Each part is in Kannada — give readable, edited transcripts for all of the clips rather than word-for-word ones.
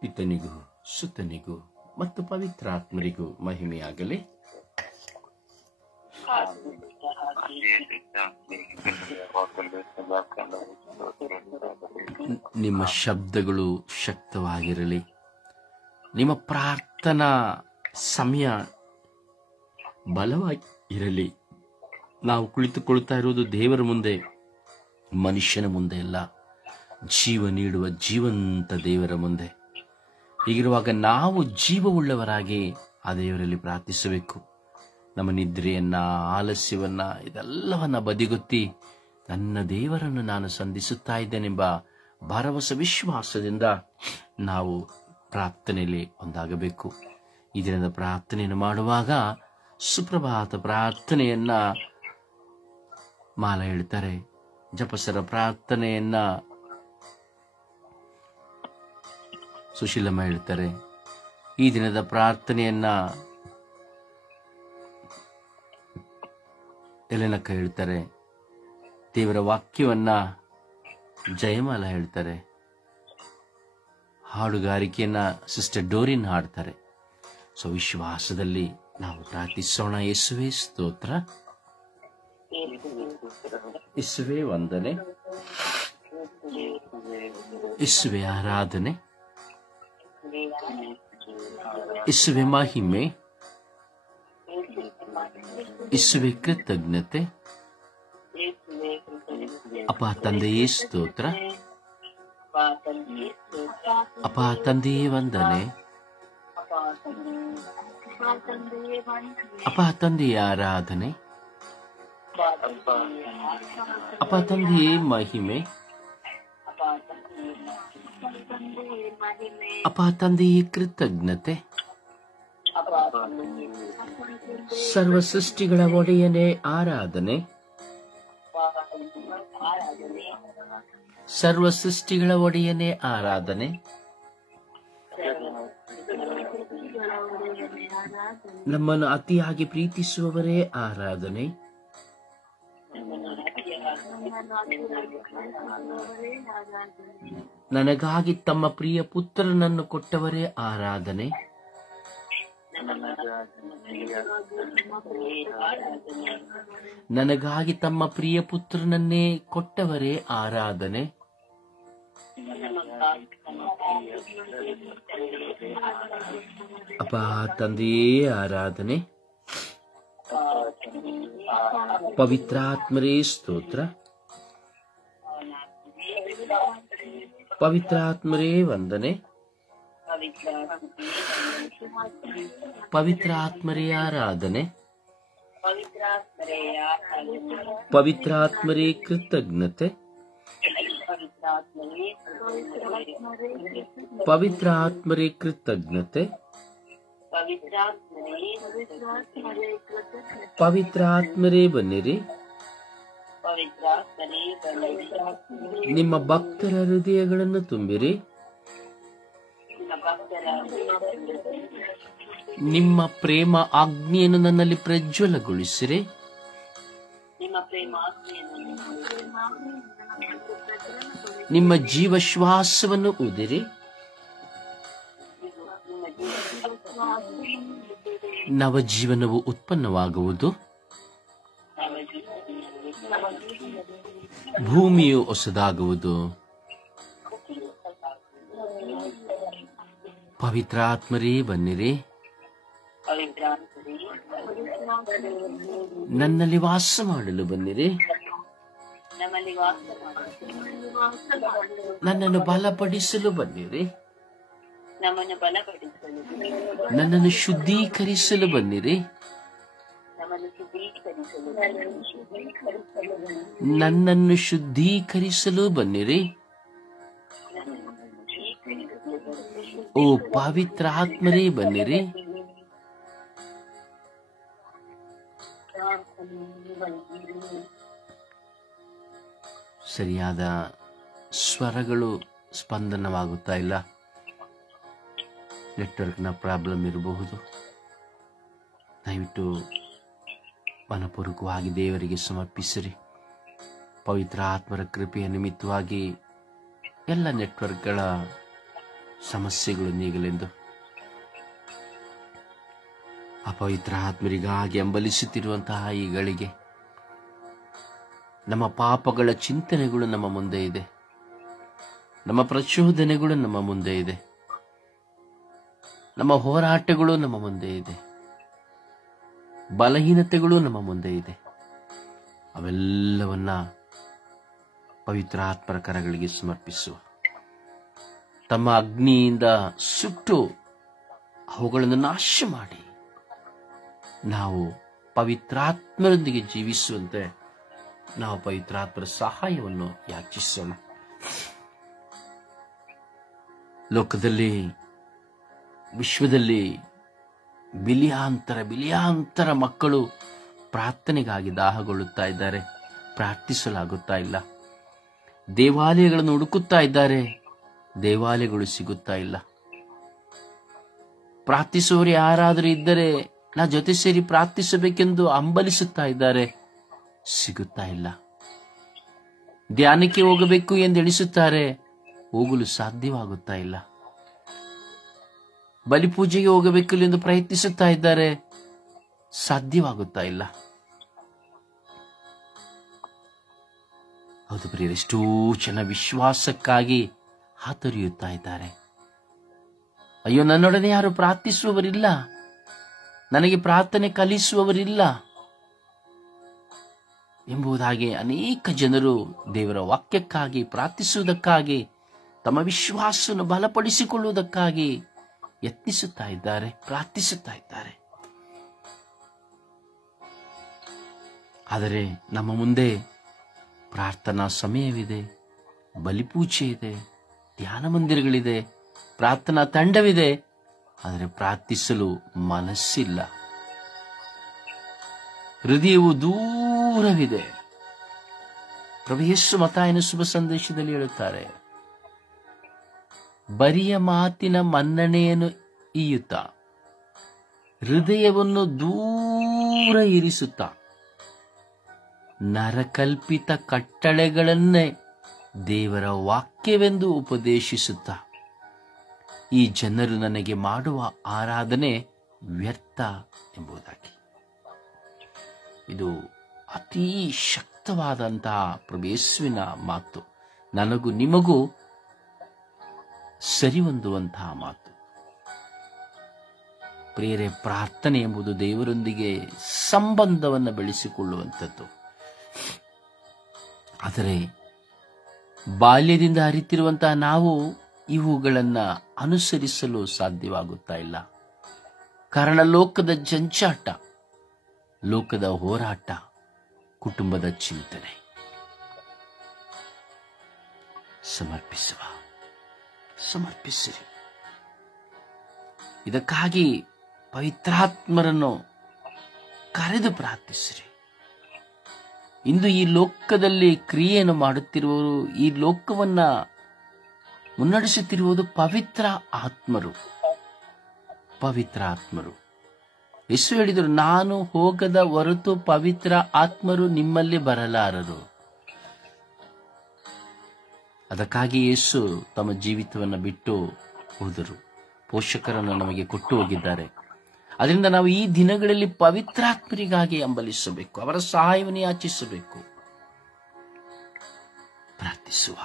ಪಿತನಿಗೂ ಸುತನಿಗೂ ಮತ್ತು ಪವಿತ್ರಾತ್ಮರಿಗೂ ಮಹಿಮೆಯಾಗಲಿ. ನಿಮ್ಮ ಶಬ್ದಗಳು ಶಕ್ತವಾಗಿರಲಿ. ನಿಮ್ಮ ಪ್ರಾರ್ಥನಾ ಸಮಯ ಬಲವಾಗಿ ಇರಲಿ. ನಾವು ಕುಳಿತುಕೊಳ್ತಾ ಇರುವುದು ದೇವರ ಮುಂದೆ, ಮನುಷ್ಯನ ಮುಂದೆ ಅಲ್ಲ, ಜೀವ ನೀಡುವ ಜೀವಂತ ದೇವರ ಮುಂದೆ. ಹೀಗಿರುವಾಗ ನಾವು ಜೀವವುಳ್ಳವರಾಗಿ ಆ ದೇವರಲ್ಲಿ ಪ್ರಾರ್ಥಿಸಬೇಕು. ನಮ್ಮ ನಿದ್ರೆಯನ್ನ, ಆಲಸ್ಯವನ್ನ, ಇದೆಲ್ಲವನ್ನ ಬದಿಗೊತ್ತಿ ನನ್ನ ದೇವರನ್ನು ನಾನು ಸಂಧಿಸುತ್ತಾ ಇದ್ದೇನೆಂಬ ಭರವಸೆ ವಿಶ್ವಾಸದಿಂದ ನಾವು ಪ್ರಾರ್ಥನೆಯಲ್ಲಿ ಒಂದಾಗಬೇಕು. ಈ ದಿನದ ಪ್ರಾರ್ಥನೆಯನ್ನು ಮಾಡುವಾಗ ಸುಪ್ರಭಾತ ಪ್ರಾರ್ಥನೆಯನ್ನ ಮಾಲ ಹೇಳ್ತಾರೆ, ಜಪಸರ ಪ್ರಾರ್ಥನೆಯನ್ನ ಸುಶೀಲಮ್ಮ ಹೇಳ್ತಾರೆ, ಈ ದಿನದ ಪ್ರಾರ್ಥನೆಯನ್ನ ಎಲೆನಕ್ಕ ಹೇಳ್ತಾರೆ, ದೇವರ ವಾಕ್ಯವನ್ನ ಜಯಮಾಲ ಹೇಳ್ತಾರೆ, ಹಾಡುಗಾರಿಕೆಯನ್ನ ಸಿಸ್ಟರ್ ಡೋರಿನ್ ಹಾಡ್ತಾರೆ. ಸೊ ವಿಶ್ವಾಸದಲ್ಲಿ ನಾವು ಪ್ರಾರ್ಥಿಸೋಣ. ಯೇಸುವೇ ಸ್ತೋತ್ರ, ಯೇಸುವೇ ವಂದನೆ, ಯೇಸುವೇ ಆರಾಧನೆ, ಯೇಸುವೇ ಮಹಿಮೆ, ಯೇಸುವೇ ಕೃತಜ್ಞತೆ. ಅಪ್ಪ ತಂದೆಯೇ ಸ್ತೋತ್ರ, ಅಪ್ಪ ತಂದೆಯೇ ವಂದನೆ, ಅಪ್ಪ ತಂದೆಯ ಆರಾಧನೆ, ಅಪ್ಪ ತಂದೆಯೇ ಮಹಿಮೆ, ಅಪ್ಪ ತಂದೆಯೇ ಕೃತಜ್ಞತೆ. ಸರ್ವ ಸೃಷ್ಟಿಗಳ ಒಡೆಯನೇ ಆರಾಧನೆ, ಸರ್ವ ಸೃಷ್ಟಿಗಳ ಒಡೆಯನೇ ಆರಾಧನೆ. ನಮ್ಮನ್ನು ಅತಿಯಾಗಿ ಪ್ರೀತಿಸುವವರೇ ಆರಾಧನೆ, ನನಗಾಗಿ ತಮ್ಮ ಪ್ರಿಯ ಪುತ್ರನನ್ನು ಕೊಟ್ಟವರೇ ಆರಾಧನೆ, ನನಗಾಗಿ ತಮ್ಮ ಪ್ರಿಯ ಪುತ್ರನನ್ನೇ ಕೊಟ್ಟವರೇ ಆರಾಧನೆ. ಅಪ್ಪ ತಂದೆಯೇ ಆರಾಧನೆ, ಪವಿತ್ರಾತ್ಮರೇ ಸ್ತೋತ್ರ, ಪವಿತ್ರಾತ್ಮರೇ ವಂದನೆ, ಪವಿತ್ರಾತ್ಮರೇ ಆರಾಧನೆ, ಪವಿತ್ರಾತ್ಮರೇ ಕೃತಜ್ಞತೆ, ಪವಿತ್ರಾತ್ಮರೇ ಕೃತಜ್ಞತೆ, ಪವಿತ್ರಾತ್ಮರೇ ಬನ್ನಿರಿ. ನಿಮ್ಮ ಭಕ್ತರ ಹೃದಯಗಳನ್ನು ತುಂಬಿರಿ. ನಿಮ್ಮ ಪ್ರೇಮ ಆಜ್ಞೆಯನ್ನು ನನ್ನಲ್ಲಿ ಪ್ರಜ್ವಲಗೊಳಿಸಿರಿ. ನಿಮ್ಮ ಜೀವಶ್ವಾಸವನ್ನು ಊದಿರಿ. ನವಜೀವನವು ಉತ್ಪನ್ನವಾಗುವುದು. ಭೂಮಿಯು ಹೊಸದಾಗುವುದು. ಪವಿತ್ರಾತ್ಮರೇ ಬನ್ನಿರಿ. ನನ್ನಲ್ಲಿ ವಾಸ ಮಾಡಲು ಬನ್ನಿರಿ. ನನ್ನನ್ನು ಬಲಪಡಿಸಲು ಬನ್ನಿರಿ. ನನ್ನನ್ನು ಶುದ್ಧೀಕರಿಸಲು ಬನ್ನಿರಿ. ನನ್ನನ್ನು ಶುದ್ಧೀಕರಿಸಲು ಬನ್ನಿರಿ. ಓ ಪವಿತ್ರ ಆತ್ಮರೇ ಬನ್ನಿರಿ. ಸರಿಯಾದ ಸ್ವರಗಳು ಸ್ಪಂದನವಾಗುತ್ತಾ ಇಲ್ಲ. ನೆಟ್ವರ್ಕ್ನ ಪ್ರಾಬ್ಲಮ್ ಇರಬಹುದು. ದಯವಿಟ್ಟು ಮನಪೂರ್ವಕವಾಗಿ ದೇವರಿಗೆ ಸಮರ್ಪಿಸಿರಿ. ಪವಿತ್ರ ಆತ್ಮರ ಕೃಪೆಯ ನಿಮಿತ್ತವಾಗಿ ಎಲ್ಲ ನೆಟ್ವರ್ಕ್ಗಳ ಸಮಸ್ಯೆಗಳು ನೀಗಲೆಂದು. ಅಪವಿತ್ರ ಆತ್ಮರಿಗಾಗಿ ಹಂಬಲಿಸುತ್ತಿರುವಂತಹ ಈ ಗಳಿಗೆ ನಮ್ಮ ಪಾಪಗಳ ಚಿಂತನೆಗಳು ನಮ್ಮ ಮುಂದೆ ಇದೆ, ನಮ್ಮ ಪ್ರಚೋದನೆಗಳು ನಮ್ಮ ಮುಂದೆ ಇದೆ, ನಮ್ಮ ಹೋರಾಟಗಳು ನಮ್ಮ ಮುಂದೆ ಇದೆ, ಬಲಹೀನತೆಗಳು ನಮ್ಮ ಮುಂದೆ ಇದೆ. ಅವೆಲ್ಲವನ್ನ ಪವಿತ್ರ ಆತ್ಮರ ಕರಗಳಿಗೆ ಸಮರ್ಪಿಸುವ, ತಮ್ಮ ಅಗ್ನಿಯಿಂದ ಸುಟ್ಟು ಅವುಗಳನ್ನು ನಾಶ ಮಾಡಿ ನಾವು ಪವಿತ್ರಾತ್ಮರೊಂದಿಗೆ ಜೀವಿಸುವಂತೆ ನಾವು ಪವಿತ್ರಾತ್ಮರ ಸಹಾಯವನ್ನು ಯಾಚಿಸೋಣ. ಲೋಕದಲ್ಲಿ, ವಿಶ್ವದಲ್ಲಿ ಬಿಲಿಯಾಂತರ ಮಕ್ಕಳು ಪ್ರಾರ್ಥನೆಗಾಗಿ ದಾಹಗೊಳ್ಳುತ್ತಾ ಇದ್ದಾರೆ, ಪ್ರಾರ್ಥಿಸಲಾಗುತ್ತಾ ಇಲ್ಲ. ದೇವಾಲಯಗಳನ್ನು ಹುಡುಕುತ್ತಾ ಇದ್ದಾರೆ, ದೇವಾಲಯಗಳು ಸಿಗುತ್ತಾ ಇಲ್ಲ. ಪ್ರಾರ್ಥಿಸುವವರು ಯಾರಾದರೂ ಇದ್ದರೆ ನಾ ಜೊತೆ ಸೇರಿ ಪ್ರಾರ್ಥಿಸಬೇಕೆಂದು ಹಂಬಲಿಸುತ್ತಾ ಇದ್ದಾರೆ, ಸಿಗುತ್ತಾ ಇಲ್ಲ. ಧ್ಯಾನಕ್ಕೆ ಹೋಗಬೇಕು ಎಂದು ಎಣಿಸುತ್ತಾರೆ, ಹೋಗಲು ಸಾಧ್ಯವಾಗುತ್ತಾ ಇಲ್ಲ. ಬಲಿಪೂಜೆಗೆ ಹೋಗಬೇಕು ಎಂದು ಪ್ರಯತ್ನಿಸುತ್ತಾ ಇದ್ದಾರೆ, ಸಾಧ್ಯವಾಗುತ್ತಾ ಇಲ್ಲ. ಹೌದು ಪ್ರಿಯರೇ, ಎಷ್ಟೋ ಜನ ವಿಶ್ವಾಸಕ್ಕಾಗಿ ಹಾತೊರೆಯುತ್ತಾ ಇದ್ದಾರೆ. ಅಯ್ಯೋ, ನನ್ನೊಡನೆ ಯಾರು ಪ್ರಾರ್ಥಿಸುವವರಿಲ್ಲ, ನನಗೆ ಪ್ರಾರ್ಥನೆ ಕಲಿಸುವವರಿಲ್ಲ ಎಂಬುದಾಗಿ ಅನೇಕ ಜನರು ದೇವರ ವಾಕ್ಯಕ್ಕಾಗಿ ಪ್ರಾರ್ಥಿಸುವುದಕ್ಕಾಗಿ, ತಮ್ಮ ವಿಶ್ವಾಸವನ್ನು ಬಲಪಡಿಸಿಕೊಳ್ಳುವುದಕ್ಕಾಗಿ ಯತ್ನಿಸುತ್ತಾ ಇದ್ದಾರೆ, ಪ್ರಾರ್ಥಿಸುತ್ತಾ ಇದ್ದಾರೆ. ಆದರೆ ನಮ್ಮ ಮುಂದೆ ಪ್ರಾರ್ಥನಾ ಸಮಯವಿದೆ, ಬಲಿಪೂಜೆ ಇದೆ, ಧ್ಯಾನ ಮಂದಿರಗಳಿದೆ, ಪ್ರಾರ್ಥನಾ ತಂಡವಿದೆ. ಆದರೆ ಪ್ರಾರ್ಥಿಸಲು ಮನಸ್ಸಿಲ್ಲ, ಹೃದಯವು ದೂರವಿದೆ. ಪ್ರಭು ಯೇಸು ಮತ್ತಾಯನ ಶುಭ ಸಂದೇಶದಲ್ಲಿ ಹೇಳುತ್ತಾರೆ, ಬರಿಯ ಮಾತಿನ ಮನ್ನಣೆಯನ್ನು ಈಯುತ್ತಾ ಹೃದಯವನ್ನು ದೂರ ಇರಿಸುತ್ತಾ ನರಕಲ್ಪಿತ ಕಟ್ಟಳೆಗಳನ್ನೇ ದೇವರ ವಾಕ್ಯವೆಂದು ಉಪದೇಶಿಸುತ್ತಾ ಈ ಜನರು ನನಗೆ ಮಾಡುವ ಆರಾಧನೆ ವ್ಯರ್ಥ ಎಂಬುದಾಗಿ. ಇದು ಅತೀ ಶಕ್ತವಾದಂತಹ ಪ್ರಭು ಯೇಸುವಿನ ಮಾತು, ನನಗೂ ನಿಮಗೂ ಸರಿ ಹೊಂದುವಂತಹ ಮಾತು. ಪ್ರಿಯರೇ, ಪ್ರಾರ್ಥನೆ ಎಂಬುದು ದೇವರೊಂದಿಗೆ ಸಂಬಂಧವನ್ನು ಬೆಳೆಸಿಕೊಳ್ಳುವಂಥದ್ದು. ಆದರೆ ಬಾಲ್ಯದಿಂದ ಅರಿತಿರುವಂತಹ ನಾವು ಇವುಗಳನ್ನು ಅನುಸರಿಸಲು ಸಾಧ್ಯವಾಗುತ್ತಾ ಇಲ್ಲ. ಕಾರಣ ಲೋಕದ ಜಂಚಾಟ, ಲೋಕದ ಹೋರಾಟ, ಕುಟುಂಬದ ಚಿಂತನೆ. ಸಮರ್ಪಿಸಿರಿ. ಇದಕ್ಕಾಗಿ ಪವಿತ್ರಾತ್ಮರನ್ನು ಕರೆದು ಪ್ರಾರ್ಥಿಸಿರಿ. ಇಂದು ಈ ಲೋಕದಲ್ಲಿ ಕ್ರಿಯೆಯನ್ನು ಮಾಡುತ್ತಿರುವವರು, ಈ ಲೋಕವನ್ನ ಮುನ್ನಡೆಸುತ್ತಿರುವುದು ಪವಿತ್ರ ಆತ್ಮರು. ಯೇಸು ಹೇಳಿದರು, ನಾನು ಹೋಗದ ಹೊರತು ಪವಿತ್ರ ಆತ್ಮರು ನಿಮ್ಮಲ್ಲಿ ಬರಲಾರರು. ಅದಕ್ಕಾಗಿ ಯೇಸು ತಮ್ಮ ಜೀವಿತವನ್ನು ಬಿಟ್ಟು ಹೋದರು, ಪೋಷಕರನ್ನು ನಮಗೆ ಕೊಟ್ಟು ಹೋಗಿದ್ದಾರೆ. ಅದರಿಂದ ನಾವು ಈ ದಿನಗಳಲ್ಲಿ ಪವಿತ್ರಾತ್ಮರಿಗಾಗಿ ಹಂಬಲಿಸಬೇಕು, ಅವರ ಸಹಾಯವನ್ನು ಯಾಚಿಸಬೇಕು. ಪ್ರಾರ್ಥಿಸುವ.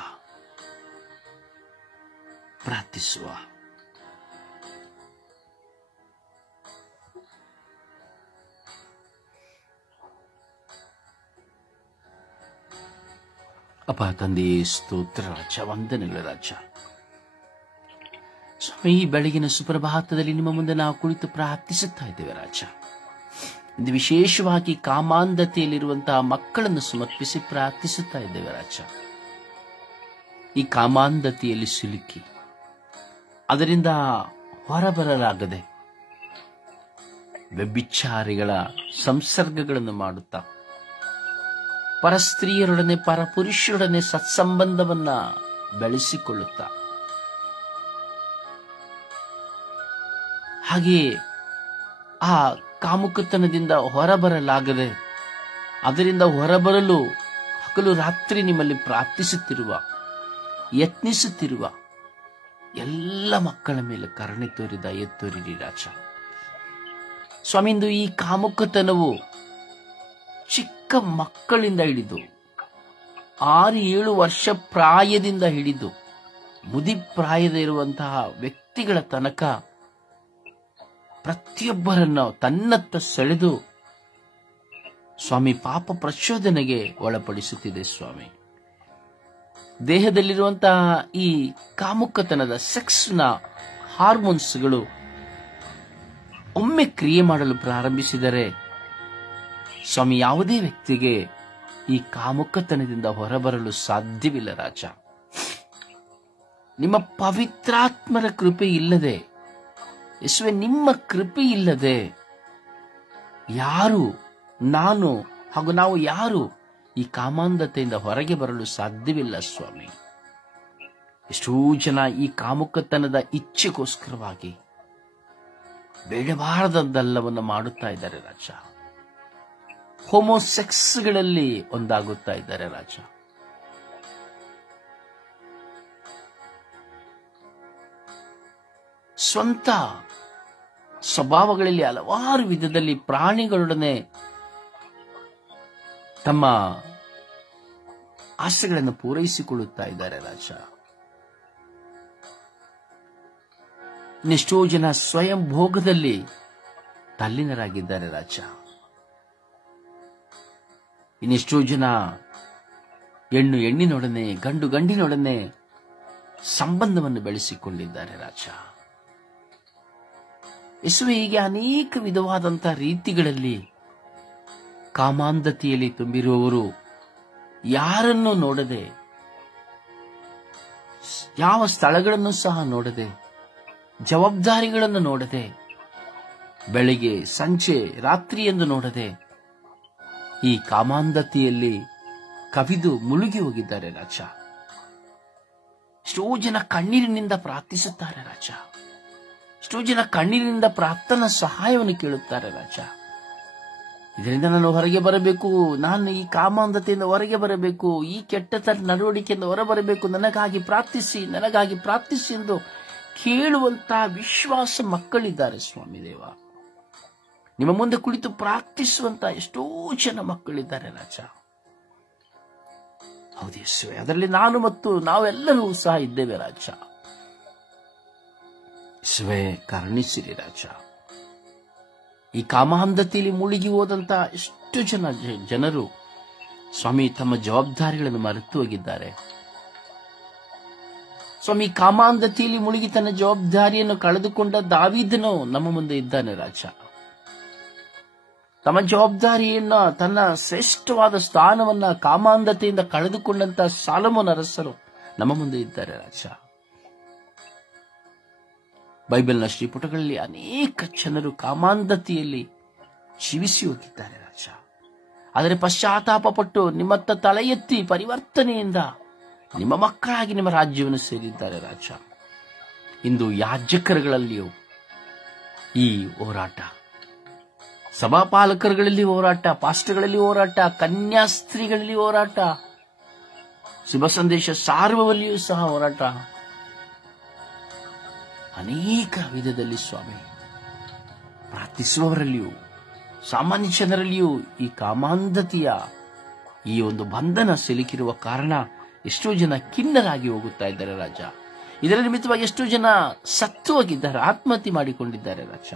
ಅಪ್ಪ ತಂದೆಯೇ, ಸ್ತೋತ್ರ ರಾಜ, ವಂದನೆಗಳ ರಾಜ. ಸ್ವಾಮಿ, ಈ ಬೆಳಗಿನ ಸುಪ್ರಭಾತದಲ್ಲಿ ನಿಮ್ಮ ಮುಂದೆ ನಾವು ಕುಳಿತು ಪ್ರಾರ್ಥಿಸುತ್ತಾ ಇದ್ದೇವೆ ರಾಜ. ಇಂದು ವಿಶೇಷವಾಗಿ ಕಾಮಾಂಧತೆಯಲ್ಲಿರುವಂತಹ ಮಕ್ಕಳನ್ನು ಸಮರ್ಪಿಸಿ ಪ್ರಾರ್ಥಿಸುತ್ತಾ ಇದ್ದೇವೆ ರಾಜ. ಈ ಕಾಮಾಂಧತೆಯಲ್ಲಿ ಸಿಲುಕಿ ಅದರಿಂದ ಹೊರಬರಲಾಗದೆ ವ್ಯಭಿಚಾರಿಗಳ ಸಂಸರ್ಗಗಳನ್ನು ಮಾಡುತ್ತಾ ಪರಸ್ತ್ರೀಯರೊಡನೆ ಪರಪುರುಷರೊಡನೆ ಸತ್ಸಂಬಂಧವನ್ನ ಬೆಳೆಸಿಕೊಳ್ಳುತ್ತಾ, ಹಾಗೆಯೇ ಆ ಕಾಮುಕತನದಿಂದ ಹೊರಬರಲಾಗದೆ ಅದರಿಂದ ಹೊರಬರಲು ಹಗಲು ರಾತ್ರಿ ನಿಮ್ಮಲ್ಲಿ ಪ್ರಾರ್ಥಿಸುತ್ತಿರುವ, ಯತ್ನಿಸುತ್ತಿರುವ ಎಲ್ಲ ಮಕ್ಕಳ ಮೇಲೆ ಕರುಣೆ ತೋರಿ ದಯೆ ತೋರಿರಿ ರಾಜ. ಸ್ವಾಮಿ, ಇಂದು ಈ ಕಾಮುಕತನವು ಚಿಕ್ಕ ಮಕ್ಕಳಿಂದ ಹಿಡಿದು 6-7 ವರ್ಷ ಪ್ರಾಯದಿಂದ ಹಿಡಿದು ಮುದಿಪ್ರಾಯದ ಇರುವಂತಹ ವ್ಯಕ್ತಿಗಳ ತನಕ ಪ್ರತಿಯೊಬ್ಬರನ್ನು ತನ್ನತ್ತ ಸೆಳೆದು ಸ್ವಾಮಿ ಪಾಪ ಪ್ರಚೋದನೆಗೆ ಒಳಪಡಿಸುತ್ತಿದೆ. ಸ್ವಾಮಿ, ದೇಹದಲ್ಲಿರುವಂತಹ ಈ ಕಾಮುಕತನದ ಸೆಕ್ಸ್ನ ಹಾರ್ಮೋನ್ಸ್ಗಳು ಒಮ್ಮೆ ಕ್ರಿಯೆ ಮಾಡಲು ಪ್ರಾರಂಭಿಸಿದರೆ ಸ್ವಾಮಿ, ಯಾವುದೇ ವ್ಯಕ್ತಿಗೆ ಈ ಕಾಮುಕತನದಿಂದ ಹೊರಬರಲು ಸಾಧ್ಯವಿಲ್ಲ ರಾಜ. ನಿಮ್ಮ ಪವಿತ್ರಾತ್ಮರ ಕೃಪೆ ಇಲ್ಲದೆ, ಯೇಸುವೆ ನಿಮ್ಮ ಕೃಪೆ ಇಲ್ಲದೆ ಯಾರು, ನಾನು ಹಾಗೂ ನಾವು ಯಾರು ಈ ಕಾಮಾಂಧತೆಯಿಂದ ಹೊರಗೆ ಬರಲು ಸಾಧ್ಯವಿಲ್ಲ ಸ್ವಾಮಿ. ಎಷ್ಟೋ ಜನ ಈ ಕಾಮುಕತನದ ಇಚ್ಛೆಗೋಸ್ಕರವಾಗಿ ಬೇಡಬಾರದದ್ದೆಲ್ಲವನ್ನು ಮಾಡುತ್ತಾ ಇದ್ದಾರೆ ರಾಜ. ಹೋಮೋಸೆಕ್ಸ್ಗಳಲ್ಲಿ ಒಂದಾಗುತ್ತಾ ಇದ್ದಾರೆ ರಾಜ. ಸ್ವಂತ ಸ್ವಭಾವಗಳಲ್ಲಿ ಹಲವಾರು ವಿಧದಲ್ಲಿ ಪ್ರಾಣಿಗಳೊಡನೆ ತಮ್ಮ ಆಸೆಗಳನ್ನು ಪೂರೈಸಿಕೊಳ್ಳುತ್ತಾ ಇದ್ದಾರೆ ರಾಜ. ಇನ್ನೆಷ್ಟೋ ಜನ ಸ್ವಯಂ ಭೋಗದಲ್ಲಿ ತಲ್ಲೀನರಾಗಿದ್ದಾರೆ ರಾಜ. ಇನ್ನೆಷ್ಟೋ ಜನ ಹೆಣ್ಣು ಹೆಣ್ಣಿನೊಡನೆ, ಗಂಡು ಗಂಡಿನೊಡನೆ ಸಂಬಂಧವನ್ನು ಬೆಳೆಸಿಕೊಂಡಿದ್ದಾರೆ ರಾಜ. ಯೇಸುವೆ, ಹೀಗೆ ಅನೇಕ ವಿಧವಾದಂತಹ ರೀತಿಗಳಲ್ಲಿ ಕಾಮಾಂಧತೆಯಲ್ಲಿ ತುಂಬಿರುವವರು ಯಾರನ್ನು ನೋಡದೆ, ಯಾವ ಸ್ಥಳಗಳನ್ನು ಸಹ ನೋಡದೆ, ಜವಾಬ್ದಾರಿಗಳನ್ನು ನೋಡದೆ, ಬೆಳಿಗ್ಗೆ ಸಂಜೆ ರಾತ್ರಿ ಎಂದು ನೋಡದೆ ಈ ಕಾಮಾಂಧತೆಯಲ್ಲಿ ಕವಿದು ಮುಳುಗಿ ಹೋಗಿದ್ದಾರೆ ರಾಜ. ಎಷ್ಟೋ ಜನ ಕಣ್ಣೀರಿನಿಂದ ಪ್ರಾರ್ಥಿಸುತ್ತಾರೆ ರಾಜ. ಎಷ್ಟೋ ಜನ ಕಣ್ಣೀರಿನಿಂದ ಪ್ರಾರ್ಥನಾ ಸಹಾಯವನ್ನು ಕೇಳುತ್ತಾರೆ ರಾಜ. ಇದರಿಂದ ನಾನು ಹೊರಗೆ ಬರಬೇಕು, ನಾನು ಈ ಕಾಮಾಂಧತೆಯಿಂದ ಹೊರಗೆ ಬರಬೇಕು, ಈ ಕೆಟ್ಟ ನಡವಳಿಕೆಯಿಂದ ಹೊರಬರಬೇಕು, ನನಗಾಗಿ ಪ್ರಾರ್ಥಿಸಿ ಎಂದು ಕೇಳುವಂತಹ ವಿಶ್ವಾಸ ಮಕ್ಕಳಿದ್ದಾರೆ ಸ್ವಾಮಿ ದೇವ. ನಿಮ್ಮ ಮುಂದೆ ಕುಳಿತು ಪ್ರಾರ್ಥಿಸುವಂತಹ ಎಷ್ಟೋ ಜನ ಮಕ್ಕಳಿದ್ದಾರೆ ರಾಜ. ಹೌದು ಯೇಸುವೆ, ಅದರಲ್ಲಿ ನಾನು ಮತ್ತು ನಾವೆಲ್ಲರೂ ಸಹ ಇದ್ದೇವೆ ರಾಜ. ಯೇಸುವೆ, ಕರುಣಿಸಿರಿ ರಾಜ. ಈ ಕಾಮಾಂಧತೆಯಲ್ಲಿ ಮುಳುಗಿ ಹೋದಂತಹ ಎಷ್ಟು ಜನರು ಸ್ವಾಮಿ ತಮ್ಮ ಜವಾಬ್ದಾರಿಗಳನ್ನು ಮರೆತು ಹೋಗಿದ್ದಾರೆ ಸ್ವಾಮಿ. ಕಾಮಾಂಧತೆಯಲ್ಲಿ ಮುಳುಗಿ ತನ್ನ ಜವಾಬ್ದಾರಿಯನ್ನು ಕಳೆದುಕೊಂಡ ದಾವೀದನು ನಮ್ಮ ಮುಂದೆ ಇದ್ದಾನೆ ರಾಜ. ತಮ್ಮ ಜವಾಬ್ದಾರಿಯನ್ನ, ತನ್ನ ಶ್ರೇಷ್ಠವಾದ ಸ್ಥಾನವನ್ನ ಕಾಮಾಂಧತೆಯಿಂದ ಕಳೆದುಕೊಂಡಂತಹ ಸಾಲಮೋನ ಅರಸರು ನಮ್ಮ ಮುಂದೆ ಇದ್ದಾರೆ ರಾಜ. ಬೈಬಲ್ನ ಶ್ರೀಪುಟಗಳಲ್ಲಿ ಅನೇಕ ಜನರು ಕಾಮಾಂಧತೆಯಲ್ಲಿ ಜೀವಿಸಿ ಹೋಗಿದ್ದಾರೆ ರಾಜ. ಆದರೆ ಪಶ್ಚಾತ್ತಾಪ ಪಟ್ಟು ನಿಮ್ಮತ್ತ ತಲೆ ಎತ್ತಿ ಪರಿವರ್ತನೆಯಿಂದ ನಿಮ್ಮ ಮಕ್ಕಳಾಗಿ ನಿಮ್ಮ ರಾಜ್ಯವನ್ನು ಸೇರಿದ್ದಾರೆ ರಾಜ. ಇಂದು ಯಾಜಕರುಗಳಲ್ಲಿಯೂ ಈ ಹೋರಾಟ, ಸಭಾಪಾಲಕರುಗಳಲ್ಲಿ ಹೋರಾಟ, ಪಾಸ್ಟರ್ಗಳಲ್ಲಿ ಹೋರಾಟ, ಕನ್ಯಾಸ್ತ್ರೀಗಳಲ್ಲಿ ಹೋರಾಟ, ಶುಭ ಸಂದೇಶ ಸಾರುವಲ್ಲಿಯೂ ಸಹ ಹೋರಾಟ, ಅನೇಕ ವಿಧದಲ್ಲಿ ಸ್ವಾಮಿ ಪ್ರಾರ್ಥಿಸುವವರಲ್ಲಿಯೂ ಸಾಮಾನ್ಯ ಜನರಲ್ಲಿಯೂ ಈ ಕಾಮಾಂಧತೆಯ ಈ ಒಂದು ಬಂಧನ ಸಿಲುಕಿರುವ ಕಾರಣ ಎಷ್ಟೋ ಜನ ಖಿನ್ನರಾಗಿ ಹೋಗುತ್ತಾ ಇದ್ದಾರೆ ರಾಜ. ಇದರ ನಿಮಿತ್ತವಾಗಿ ಎಷ್ಟೋ ಜನ ಸತ್ತು ಹೋಗಿದ್ದಾರೆ, ಆತ್ಮಹತ್ಯೆ ಮಾಡಿಕೊಂಡಿದ್ದಾರೆ ರಾಜ.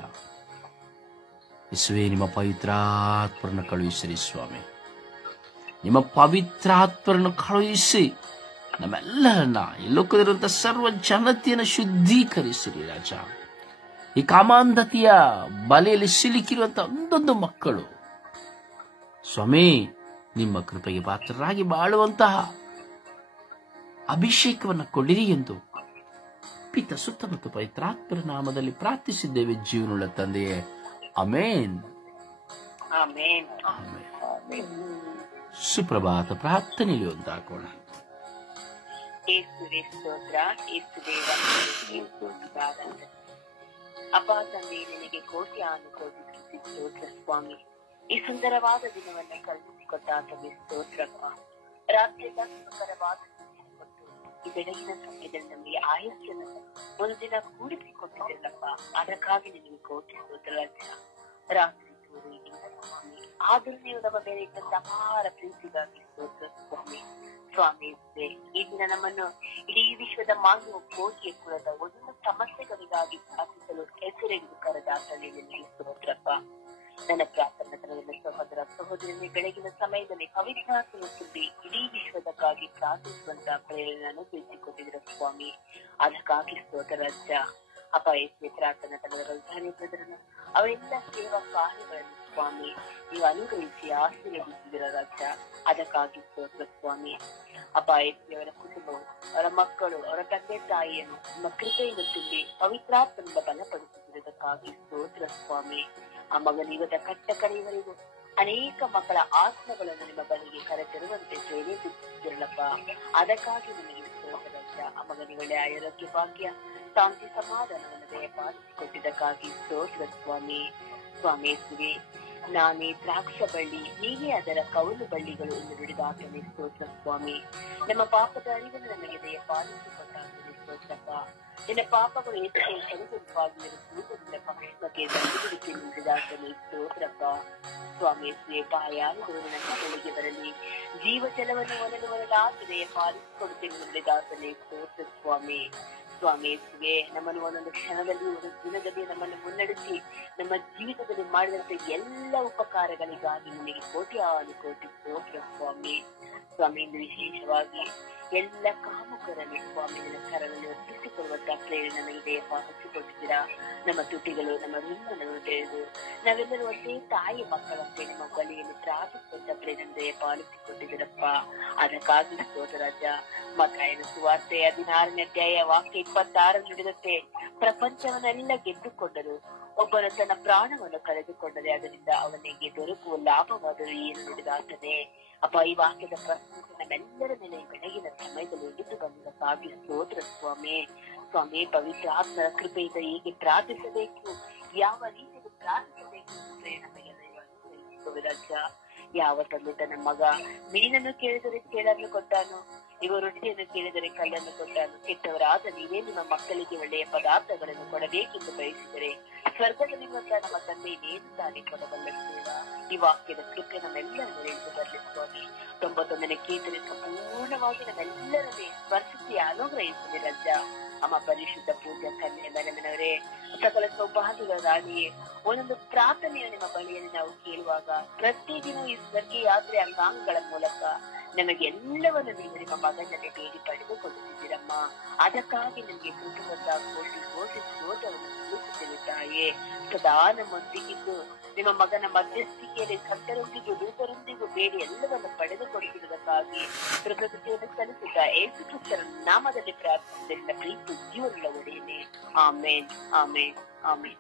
ಯೇಸುವೇ, ನಿಮ್ಮ ಪವಿತ್ರಾತ್ಮರನ್ನು ಕಳುಹಿಸಿರಿ ಸ್ವಾಮಿ. ನಿಮ್ಮ ಪವಿತ್ರಾತ್ಮರನ್ನು ಕಳುಹಿಸಿ ನಮ್ಮೆಲ್ಲರನ್ನ, ಈ ಲೋಕದಲ್ಲಿರುವಂತಹ ಸರ್ವ ಜನತೆಯನ್ನು ಶುದ್ಧೀಕರಿಸಿರಿ ರಾಜ. ಈ ಕಾಮಾಂಧತೆಯ ಬಲೆಯಲ್ಲಿ ಸಿಲುಕಿರುವಂತಹ ಒಂದೊಂದು ಮಕ್ಕಳು ಸ್ವಾಮಿ ನಿಮ್ಮ ಕೃಪೆಗೆ ಪಾತ್ರರಾಗಿ ಬಾಳುವಂತಹ ಅಭಿಷೇಕವನ್ನು ಕೊಡಿರಿ ಎಂದು ಪಿತ, ಸುತ್ತ ಮತ್ತು ಪವಿತ್ರಾತ್ಮರ ನಾಮದಲ್ಲಿ ಪ್ರಾರ್ಥಿಸಿದ್ದೇವೆ ಜೀವನುಳ್ಳ ತಂದೆಯೇ, ಆಮೆನ್. ಸುಪ್ರಭಾತ ಪ್ರಾರ್ಥನೆಯಲ್ಲಿ ಒಂದಾಗೋಣ. ಅಪ್ಪ ತಂದೆ, ನಿನಗೆ ಕೋಟಿ ಕೋಟಿ ಸ್ತೋತ್ರ ಸ್ವಾಮಿ. ಈ ಸುಂದರವಾದ ದಿನವನ್ನ ಕಲ್ಪಿಸಿಕೊಟ್ಟ ಸ್ತೋತ್ರಪ್ಪ. ರಾತ್ರಿ ಸುಂದರವಾದ ಕೊಟ್ಟು ಈ ಬೆಳಗಿನ ಸಮಯದಲ್ಲಿ ನಮಗೆ ಆಯಸ್ಸನ್ನು ಒಂದು ದಿನ ಕೂಡಿಸಿಕೊಟ್ಟಿದ್ದಲ್ಲಪ್ಪ, ಅದಕ್ಕಾಗಿ ನಿಮಗೆ ಕೋಟಿ ಸ್ತೋತ್ರ ರಾಜ. ರಾತ್ರಿ ಸ್ವಾಮಿ, ಆದರೂ ನೀವು ನಮ್ಮ ಮೇಲೆ ಇಟ್ಟಂತ ಅಪಾರ ಪ್ರೀತಿಗಾಗಿ ಸ್ತೋತ್ರ ಸ್ವಾಮಿ. ಸ್ವಾಮಿ, ಈ ದಿನ ನಮ್ಮನ್ನು ಇಡೀ ವಿಶ್ವದ ಮಾನವ ಕೋಟಿಯ ಕುಲದ ಒಂದು ಸಮಸ್ಯೆಗಳಿಗಾಗಿ ಪ್ರಾರ್ಥಿಸಲು ಹೆಸರೆಂದು ಕರೆದಾತನೇ ನಿಮಗೆ ಸ್ತೋತ್ರಪ್ಪ. ನನ್ನ ಪ್ರಾರ್ಥನಾ ಸಹೋದರ ಸಹೋದರನೇ, ಬೆಳಗಿನ ಸಮಯದಲ್ಲಿ ಪವಿತ್ರಾತ್ಮನ ತುಂಬಿ ಇಡೀ ವಿಶ್ವದಕ್ಕಾಗಿ ಪ್ರಾರ್ಥಿಸುವಂತಹ ಪ್ರೇರಣೆಯನ್ನು ತಿಳಿಸಿಕೊಟ್ಟಿದ್ದೀರ ಸ್ವಾಮಿ. ಅದಕ್ಕಾಗಿ ಸ್ತೋತ್ರ ರಾಜ. ಅಪ್ಪ, ಎಷ್ಟೇ ಪ್ರಾರ್ಥನಾ ತಂಡಗಳನ್ನು ಅವೆಲ್ಲ ಸೇವಾ ಕಾರ್ಯಗಳನ್ನು ಸ್ವಾಮಿ ನೀವು ಅನುಗ್ರಹಿಸಿ ಆಶೀರ್ವದಿಸಿದಿರ ರಾಜ. ಅದಕ್ಕಾಗಿ ಸ್ತೋತ್ರ ಸ್ವಾಮಿ. ಅಪ್ಪ, ಅವರ ಕುಟುಂಬವು, ಅವರ ಮಕ್ಕಳು, ಅವರ ತಂದೆ ತಾಯಿಯನ್ನು ನಿಮ್ಮ ಕೃಪೆಯಿಂದ ತುಂಬಿ ಪವಿತ್ರಾತ್ಮನಿಂದ ಬಲಪಡಿಸುತ್ತಿರುವುದಕ್ಕಾಗಿ ಸ್ತೋತ್ರ ಸ್ವಾಮಿ. ಆ ಮಗನಿಗದ ಕಟ್ಟ ಕಡೆಯವರೆಗೂ ಅನೇಕ ಮಕ್ಕಳ ಆತ್ಮಗಳನ್ನು ನಿಮ್ಮ ಬಳಿಗೆ ಕರೆತರುವಂತೆ ಪ್ರೇರೇಪಿಸುತ್ತಿರಲಪ್ಪ. ಅದಕ್ಕಾಗಿ ನಿಮಗೆ ಸ್ತೋತ್ರ ರಾಜ. ಆ ಮಗನಿಗೆ ಆರೋಗ್ಯ ಭಾಗ್ಯ, ಶಾಂತಿ, ಸಮಾಧಾನವನ್ನು ದಯಪಾಲಿಸಿಕೊಟ್ಟಿದ್ದಕ್ಕಾಗಿ ಸ್ತೋತ್ರ ಸ್ವಾಮಿ. ಸ್ವಾಮಿ, ನಾನೇ ದ್ರಾಕ್ಷ ಬಳ್ಳಿ, ನೀವೇ ಅದರ ಕೌಲು ಬಳ್ಳಿಗಳು ಎಂದು ನುಡಿದಾತನೇ ಸ್ತೋತ್ರ ಸ್ವಾಮಿ. ನಮ್ಮ ಪಾಪದ ಅರಿವನ್ನು ನಮಗೆ ದಯಪಾಲಿಸಿಕೊಟ್ಟಾಗಲೇ ಸ್ತೋತ್ರಪ್ಪ. ನಿನ್ನ ಪಾಪಗಳು ಎಷ್ಟು ಕಡಿತವಾಗಿರುವುದರಿಂದ ಪಕ್ಷಕ್ಕೆ ದಂಡಿಸಿ ನುಡಿದಾತನೇ ಸ್ತೋತ್ರಪ್ಪ. ಸ್ವಾಮಿ, ಬಾಯಾರಿಗಳು ನನ್ನ ಬಳಿಗೆ ಬರಲಿ, ಜೀವ ಜಲವನ್ನು ಒನಲಾಗಿ ದಯಪಾಲಿಸಿಕೊಡುತ್ತೇನೆ ನುಡಿದಾತನೇ ಸ್ತೋತ್ರ ಸ್ವಾಮಿ. ಸ್ವಾಮಿ, ನಮ್ಮನ್ನು ಒಂದೊಂದು ಕ್ಷಣದಲ್ಲಿ, ಒಂದು ದಿನದಲ್ಲಿ ನಮ್ಮನ್ನು ಮುನ್ನಡೆಸಿ ನಮ್ಮ ಜೀವಿತದಲ್ಲಿ ಮಾಡಿದಂತೆ ಎಲ್ಲ ಉಪಕಾರಗಳಿಗಾಗಿ ನಿಮಗೆ ಕೋಟಿ ಸ್ತೋತ್ರ ಸ್ವಾಮಿ. ಸ್ವಾಮಿ, ಇಂದು ವಿಶೇಷವಾಗಿ ಎಲ್ಲ ಕಾಮುಕರಲ್ಲಿ ಸ್ವಾಮಿ ನಿನ್ನ ಕರದಲ್ಲಿ ಒಪ್ಪಿಸಿಕೊಳ್ಳುವಂತಹ ಪ್ರೇರಣೆ ನಮಗೆ ದಯಪಾಲಿಸಿಕೊಟ್ಟಿದ್ದೀರಾ. ನಮ್ಮ ತುಟಿಗಳು, ನಮ್ಮ ಋಣವನ್ನು ತಿಳಿದು ನಾವೆಲ್ಲರೂ ಒಂದೇ ತಾಯಿ ಮಕ್ಕಳಂತೆ ನಿಮ್ಮ ಬಳಿಯಲ್ಲಿ ಪ್ರಾರ್ಥಿಸುವಂತ ಪ್ರೇರಣೆ ದಯಪಾಲಿಸಿಕೊಟ್ಟಿದ್ದೀರಪ್ಪ. ಅದಕ್ಕಾಗಿ ಸ್ತೋತ್ರ ರಾಜ. ಮತ್ತಾಯನ ಸುವಾರ್ತೆ 16ನೇ ಅಧ್ಯಾಯ ವಾಕ್ಯ 26 ನುಡಿದಂತೆ, ಪ್ರಪಂಚವನ್ನೆಲ್ಲ ಗೆದ್ದುಕೊಂಡರು, ಒಬ್ಬನು ತನ್ನ ಪ್ರಾಣವನ್ನು ಕಳೆದುಕೊಂಡರೆ ಅದರಿಂದ ಅವನಿಗೆ ದೊರಕುವ ಲಾಭವಾದರೂ ಏನು ನುಡಿದಾತನೇ. ಅಪ್ಪ, ಈ ವಾಕ್ಯದ ಪ್ರಸ್ತುತ ನಮ್ಮೆಲ್ಲರ ಮೇಲೆ ಬೆಳಗಿನ ಸಮಯದಲ್ಲಿ ಇಳಿದು ಬಂದಕ್ಕಾಗಿ ಸ್ತೋತ್ರ ಸ್ವಾಮಿ. ಸ್ವಾಮಿ, ಪವಿತ್ರ ಆತ್ಮರ ಕೃಪೆಯಿಂದ ಹೇಗೆ ಪ್ರಾರ್ಥಿಸಬೇಕು, ಯಾವ ರೀತಿಯಲ್ಲಿ ಪ್ರಾರ್ಥಿಸಬೇಕು ರಾಜ. ಯಾವ ತಂದೆ ತನ್ನ ಮಗ ಮೀನನ್ನು ಕೇಳಿದರೆ ಕೇಳನ್ನು ಕೊಟ್ಟಾನು, ಇವರು ರೊಟ್ಟಿಯನ್ನು ಕೇಳಿದರೆ ಕಲ್ಲನ್ನು ಕೊಟ್ಟಾನು. ಕೆಟ್ಟವರಾದ ನೀವೇ ನಿಮ್ಮ ಮಕ್ಕಳಿಗೆ ಒಳ್ಳೆಯ ಪದಾರ್ಥಗಳನ್ನು ಕೊಡಬೇಕೆಂದು ಬಯಸಿದರೆ ಸ್ವರ್ಗದಲ್ಲಿರುವಂತಹ ನಮ್ಮ ತಂದೆ ಇನ್ನೇನು ತಾನೇ ಕೊಡಬಲ್ಲ ದೇವ. ಈ ವಾಕ್ಯದ ಕೃಪೆ ನಮ್ಮೆಲ್ಲರನ್ನು ಇಳಿದು ಬರಲಿ ಸ್ವಾಮಿ. 91ನೇ ಕೀರ್ತನೆ ಸಂಪೂರ್ಣವಾಗಿ ನಮ್ಮೆಲ್ಲರಲ್ಲಿ ಸ್ಪರ್ಶಿಸಿ ಅನುಗ್ರಹಿಸಲಿ ರಾಜ. ಅಮ್ಮ, ಪರಿಶುದ್ಧ ಪೂಜಾ ಕನ್ಯೆ ಮೇಲವರೇ, ಸಕಲ ಸೌಭಾಗ್ಯಗಳ ರಾಣಿಯೇ, ಒಂದೊಂದು ಪ್ರಾರ್ಥನೆಯನ್ನು ನಿಮ್ಮ ಬಳಿಯಲ್ಲಿ ನಾವು ಕೇಳುವಾಗ ಪ್ರತಿದಿನ ಈ ಸ್ವರ್ಗೀಯ ಯಾತ್ರೆ ಅಂಗಾಂಗಗಳ ಮೂಲಕ ನಮಗೆಲ್ಲವನ್ನು ನೀವು ನಿಮ್ಮ ಮಗನಲ್ಲಿ ಬೇಡಿ ಪಡೆದುಕೊಳ್ಳುತ್ತಿದ್ದೀರಮ್ಮ. ಅದಕ್ಕಾಗಿ ನಿಮಗೆ ಕುಟುಂಬದ ಕೋಟಿ ಕೋಟಿ ಸ್ತೋತ್ರವನ್ನು ಸಲ್ಲಿಸುತ್ತೇವೆ ತಾಯೇ. ಸದಾ ನಮ್ಮೊಂದಿಗಿದ್ದು ನಿಮ್ಮ ಮಗನ ಮಧ್ಯಸ್ಥಿಕೆಯಲ್ಲಿ ಸಂತರೊಂದಿಗೂ ದೂತರೊಂದಿಗೂ ಬೇಡಿ ಎಲ್ಲವನ್ನು ಪಡೆದುಕೊಳ್ಳುತ್ತಿರುವುದಕ್ಕಾಗಿ ಕೃತಜ್ಞತೆಯನ್ನು ಸಲ್ಲಿಸುತ್ತಾ ಯೇಸು ಕ್ರಿಸ್ತರ ನಾಮದಲ್ಲಿ ಪ್ರಾರ್ಥಿಸಿದ ಪ್ರೀತಿ ಜೀವನದ ಒಡೆಯನೇ. ಆಮೇನ್, ಆಮೇನ್, ಆಮೇನ್.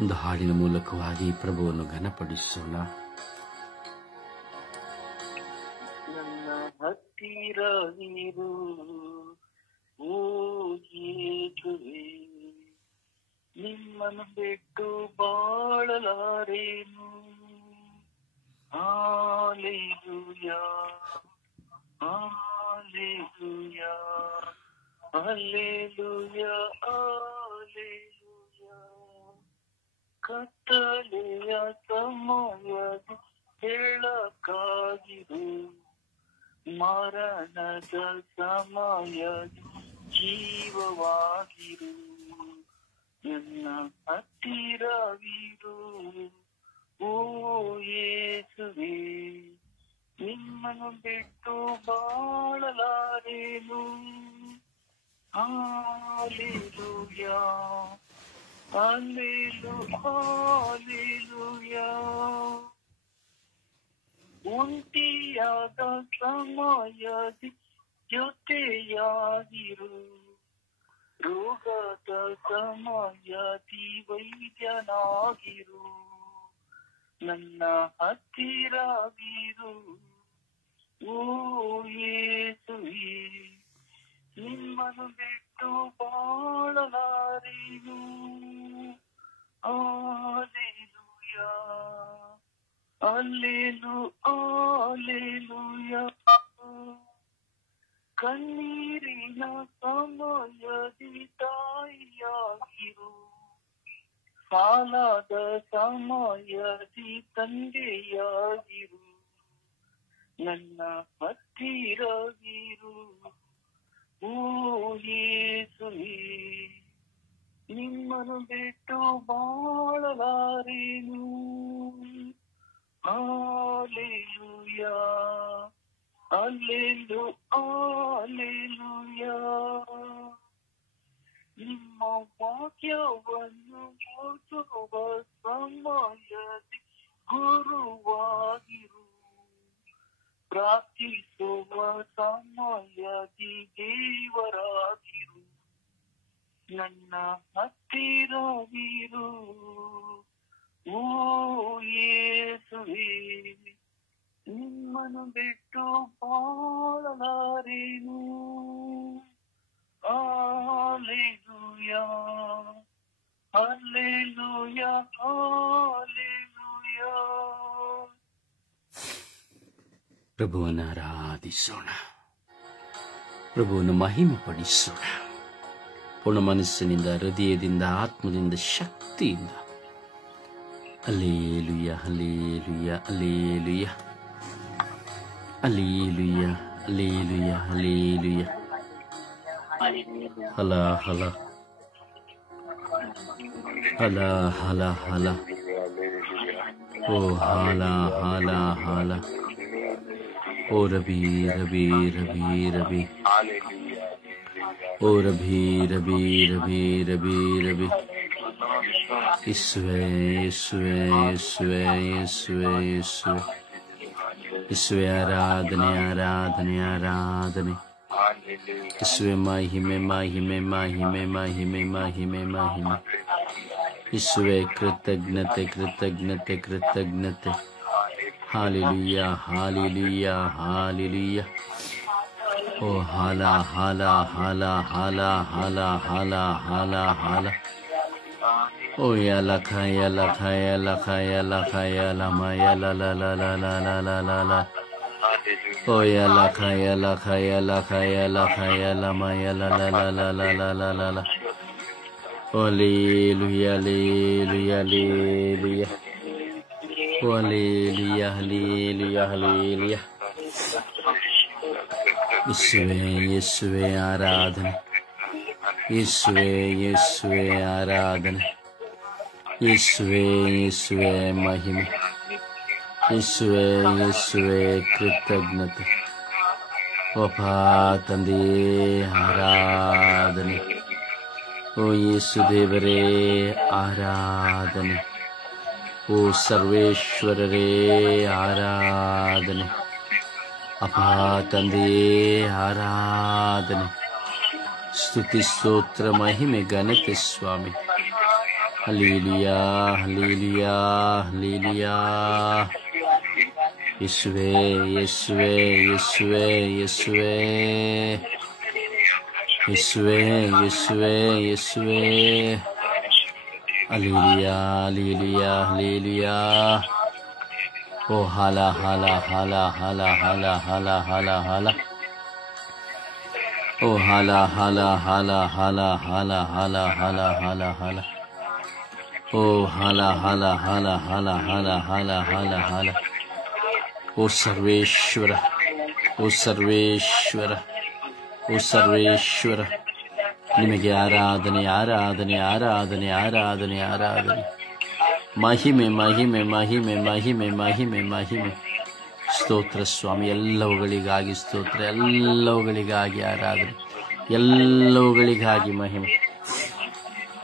ಒಂದು ಹಾಡಿನ ಮೂಲಕವಾಗಿ ಪ್ರಭುವನ್ನು ಘನಪಡಿಸೋಣ. ನನ್ನ ಹತ್ತಿರ ನೀರು ಓ ಯೇಸುವೇ, ನಿಮ್ಮನ್ನು ಬಿಟ್ಟು ಬಾಳಲಾರೇನು. Hallelujah, hallelujah, hallelujah, hallelujah. ಕತ್ತಲೆಯ ಸಮಯದ ಬೆಳಕಾಗಿರು, ಮರಣದ ಸಮಯದ ಜೀವವಾಗಿರು. ನನ್ನ ಹತ್ತಿರವಿರು ಓ ಯೇಸುವೇ, ನಿಮ್ಮನ್ನು ಬಿಟ್ಟು ಬಾಳಲಾರೇನು. Hallelujah, hallelujah. ಒಂಟಿಯಾದ ಸಮಯದಿ ಜೊತೆಯಾಗಿರು, ರೋಗದ ಸಮಯದಿ ವೈದ್ಯನಾಗಿರು. ನನ್ನ ಹತ್ತಿರವಿರು ಓ ಯೇಸುವೇ, ನಿಮ್ಮನ್ನು ಬಿಟ್ಟು ಬಾಳಲಾರೆನು. Hallelujah, hallelujah. ಕಣ್ಣೀರಿನ ಸಮಯದಿ ತಾಯಿಯಾಗಿರು, ಸಾಲದ ಸಮಯದಿ ತಂದೆಯಾಗಿರು, ನನ್ನ ಹತ್ತಿರವಿರು. ಓ ಯೇಸುವೇ, ನಿಮ್ಮನ್ನು ಬಿಟ್ಟು ಬಾಳಲಾರೆನು. Hallelujah, ಹಾಲೆಲೂ hallelujah. ನಿಮ್ಮ ವಾಕ್ಯವನ್ನು ಓದುವ ಸಮಯದಿ ಗುರುವಾಗಿರು, ಪ್ರಾರ್ಥಿಸುವ ಸಮಯದಿ ದೇವರಾಗಿರು, ನನ್ನ ಹತ್ತಿರವಿರು. ಓ ಯೇಸುವೇ, ನಿಮ್ಮನ್ನು ಬಿಟ್ಟು ಬಾಳಲಾರೆನು. Hallelujah, hallelujah, hallelujah. ಪ್ರಭುವನ್ನು ಆರಾಧಿಸೋಣ, ಪ್ರಭುವನ್ನು ಮಹಿಮೆ ಪಡಿಸೋಣ. ಪೂರ್ಣ ಮನಸ್ಸಿನಿಂದ, ಹೃದಯದಿಂದ, ಆತ್ಮದಿಂದ, ಶಕ್ತಿಯಿಂದ. Hallelujah, hallelujah, hallelujah, hallelujah, hallelujah, hallelujah. ಹಲ ಹಲ ಹಲ ಹಲ ಹಲ. ಓ ಹಾಲ ಹಾಲ ಹಾಲ. ಓ ರಬಿ ರಬಿ ರಬಿ ರಬಿ. ಓ ರಬಿ ರಬಿ ರಬಿ ರಬಿ ರಬಿ. ಯೇಸುವೇ ಯೇಸುವೇ ಯೇಸುವೇ ಯೇಸುವೇ ಯೇಸುವೇ ಯೇಸುವೇ. ಆರಾಧನೆ ಆರಾಧನೆ ಆರಾಧನೆ. ಯೇಸುವೇ ಮಹಿಮೆ ಮಹಿಮೆ ಮಹಿಮೆ ಮಹಿಮೆ ಮಹಿಮೆ ಮಹಿಮೆ. ಯೇಸುವೇ ಕೃತಜ್ಞತೆ ಕೃತಜ್ಞತೆ ಕೃತಜ್ಞತೆ. Hallelujah hallelujah hallelujah. ಓ ಹಾಲ ಹಾಲ ಹಾಲ ಹಾಲ ಹಾಲ ಹಾಲ ಹಾಲ ಹಾಲ. ಓ ಯಲಖ ಯಲಖ ಯಲಖ ಯಲಖ ಯಲಮ ಯಲಲ ಲಲ ಲಲ ಲಲ ಲ. ಓ ಯಲಖ ಯಲಖ ಯಲಖ ಯಲಖ ಯಲಮ ಯಲಲ ಲಲ ಲಲ ಲಲ ಲ. Hallelujah hallelujah hallelujah. Hallelujah hallelujah hallelujah. ಯೇಸುವೇ ಯೇಸುವೇ ಆರಾಧನೆ. ಯೇಸುವೇ ಯೇಸುವೇ ಆರಾಧನೆ. ಯೇಸುವೇ ಯೇಸುವೇ ಮಹಿಮೆ. ಯೇಸುವೇ ಯೇಸುವೇ ಕೃತಜ್ಞತೆ. ಒಬ್ಬ ತಂದೆಯೇ ಆರಾಧನೆ. ಓ ಯೇಸು ದೇವರೇ ಆರಾಧನೆ. ಓ ಸರ್ವೇಶ್ವರರೇ ಆರಾಧನೆ. ಅಪ್ಪ ತಂದೆಯೇ ಆರಾಧನೆ. ಸ್ತುತಿ ಸ್ತೋತ್ರ ಮಹಿಮೆ ಘನತೆ ಸ್ವಾಮಿ. Hallelujah hallelujah hallelujah. ಯೇಸುವೇ ಯೇಸುವೇ ಯೇಸುವೇ ಯೇಸುವೇ ಯೇಸುವೇ ಯೇಸುವೇ ಯೇಸುವೇ. Hallelujah hallelujah hallelujah. ಓ ಹಾಲ ಹಾಲ ಹಾಲ ಹಾಲ ಹಾಲ ಹಾಲ ಹಾಲ ಹಾಲ. ಓ ಹಾಲ ಹಾಲ ಹಾಲ ಹಾಲ ಹಾಲ ಹಾಲ ಹಾಲ ಹಾಲ ಹಾಲ. ಓ ಹಾಲ ಹಾಲ ಹಾಲ ಹಾಲ ಹಾಲ ಹಾಲ ಹಾಲ ಹಾಲ. ಓ ಸರ್ವೇಶ್ವರ ಓ ಸರ್ವೇಶ್ವರ ಓ ಸರ್ವೇಶ್ವರ. ನಿಮಗೆ ಆರಾಧನೆ ಆರಾಧನೆ ಆರಾಧನೆ ಆರಾಧನೆ ಆರಾಧನೆ. ಮಹಿಮೆ ಮಹಿಮೆ ಮಹಿಮೆ ಮಹಿಮೆ ಮಹಿಮೆ ಮಹಿಮೆ. ಸ್ತೋತ್ರ ಸ್ವಾಮಿ. ಎಲ್ಲವುಗಳಿಗಾಗಿ ಸ್ತೋತ್ರ, ಎಲ್ಲವುಗಳಿಗಾಗಿ ಆರಾಧನೆ, ಎಲ್ಲವುಗಳಿಗಾಗಿ ಮಹಿಮೆ.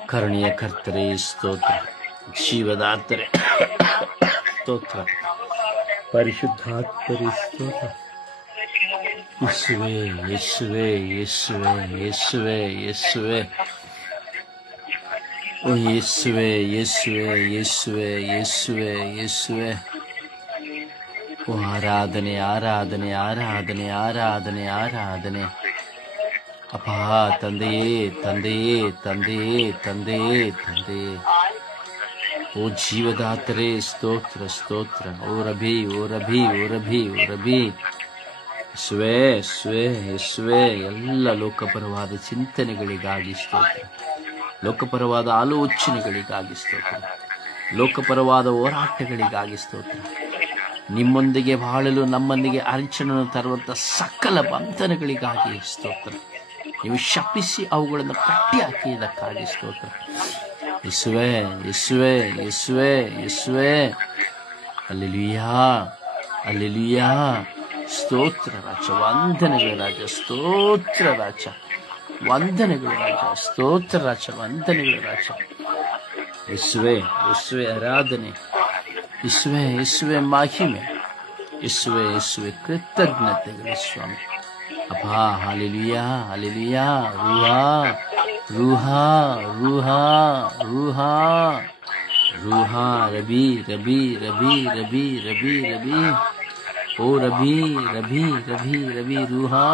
ಕರುಣೆಯ ಕರ್ತರೇ ಸ್ತೋತ್ರ, ಜೀವದಾತರೇ ಸ್ತೋತ್ರ, ಪರಿಶುದ್ಧಾತ್ಮರೇ ಸ್ತೋತ್ರ. ಯೇಸುವೇ ಯೇಸುವೇ ಯೇಸುವೇ ಯೇಸುವೇ ಯೇಸುವೇ. ಓ ಯೇಸುವೇ ಯೇಸುವೇ ಯೇಸುವೇ ಯೇಸುವೇ ಯೇಸುವೇ. ಓ ಆರಾಧನೆ ಆರಾಧನೆ ಆರಾಧನೆ ಆರಾಧನೆ ಆರಾಧನೆ. ಅಪ್ಪ ತಂದೆಯೇ ತಂದೆಯೇ ತಂದೆಯೇ ತಂದೆಯೇ ತಂದೆಯೇ. ಓ ಜೀವದಾತರೇ ಸ್ತೋತ್ರ ಸ್ತೋತ್ರ. ಓ ರಭಿ ಓ ರಭಿ ಓ ರಭಿ ಓ ರಭಿ. ಯೇಸುವೇ ಯೇಸುವೇ ಯೇಸುವೇ, ಎಲ್ಲ ಲೋಕಪರವಾದ ಚಿಂತನೆಗಳಿಗಾಗಿ ಸ್ತೋತ್ರ, ಲೋಕಪರವಾದ ಆಲೋಚನೆಗಳಿಗಾಗಿ ಸ್ತೋತ್ರ, ಲೋಕಪರವಾದ ಹೋರಾಟಗಳಿಗಾಗಿ ಸ್ತೋತ್ರ. ನಿಮ್ಮೊಂದಿಗೆ ಬಾಳಲು ನಮ್ಮೊಂದಿಗೆ ಅಡಚಣೆಯನ್ನು ತರುವಂಥ ಸಕಲ ಬಂಧನಗಳಿಗಾಗಿ ಸ್ತೋತ್ರ. ನೀವು ಶಪಿಸಿ ಅವುಗಳನ್ನು ಕಟ್ಟಿ ಹಾಕಿದ್ದಕ್ಕಾಗಿ ಸ್ತೋತ್ರ. ಯೇಸುವೇ ಯೇಸುವೇ ಯೇಸುವೇ ಯೇಸುವೇ, ಹಲ್ಲೆಲೂಯಾ ಹಲ್ಲೆಲೂಯಾ. ಸ್ತೋತ್ರ ರಾಜ, ವಂದನೆಗಳು ರಾಜ, ಸ್ತೋತ್ರ ರಾಜ, ವಂದನೆಗಳು ರಾಜ, ಸ್ತೋತ್ರ ರಾಜ, ವಂದನೆಗಳು ರಾಜ. ಯೇಸುವೇ ಯೇಸುವೇ ಆರಾಧನೆ, ಯೇಸುವೇ ಯೇಸುವೇ ಮಹಿಮೆ, ಯೇಸುವೇ ಯೇಸುವೇ ಕೃತಜ್ಞತೆಗಳು ಸ್ವಾಮಿ. ಅಪ್ಪಾ ಹಲ್ಲೆಲೂಯಾ ಹಲ್ಲೆಲೂಯಾ. ರೂಹಾ ರೂಹಾ ರೂಹಾ ರೂಹಾ ರೂಹಾ, ರಬಿ ರಬಿ ರಬಿ ರಬಿ ರಬಿ ರಬಿ, ಓ ರಬಿ ರಬಿ ರಬಿ ರಬಿ, ರೂಹಾ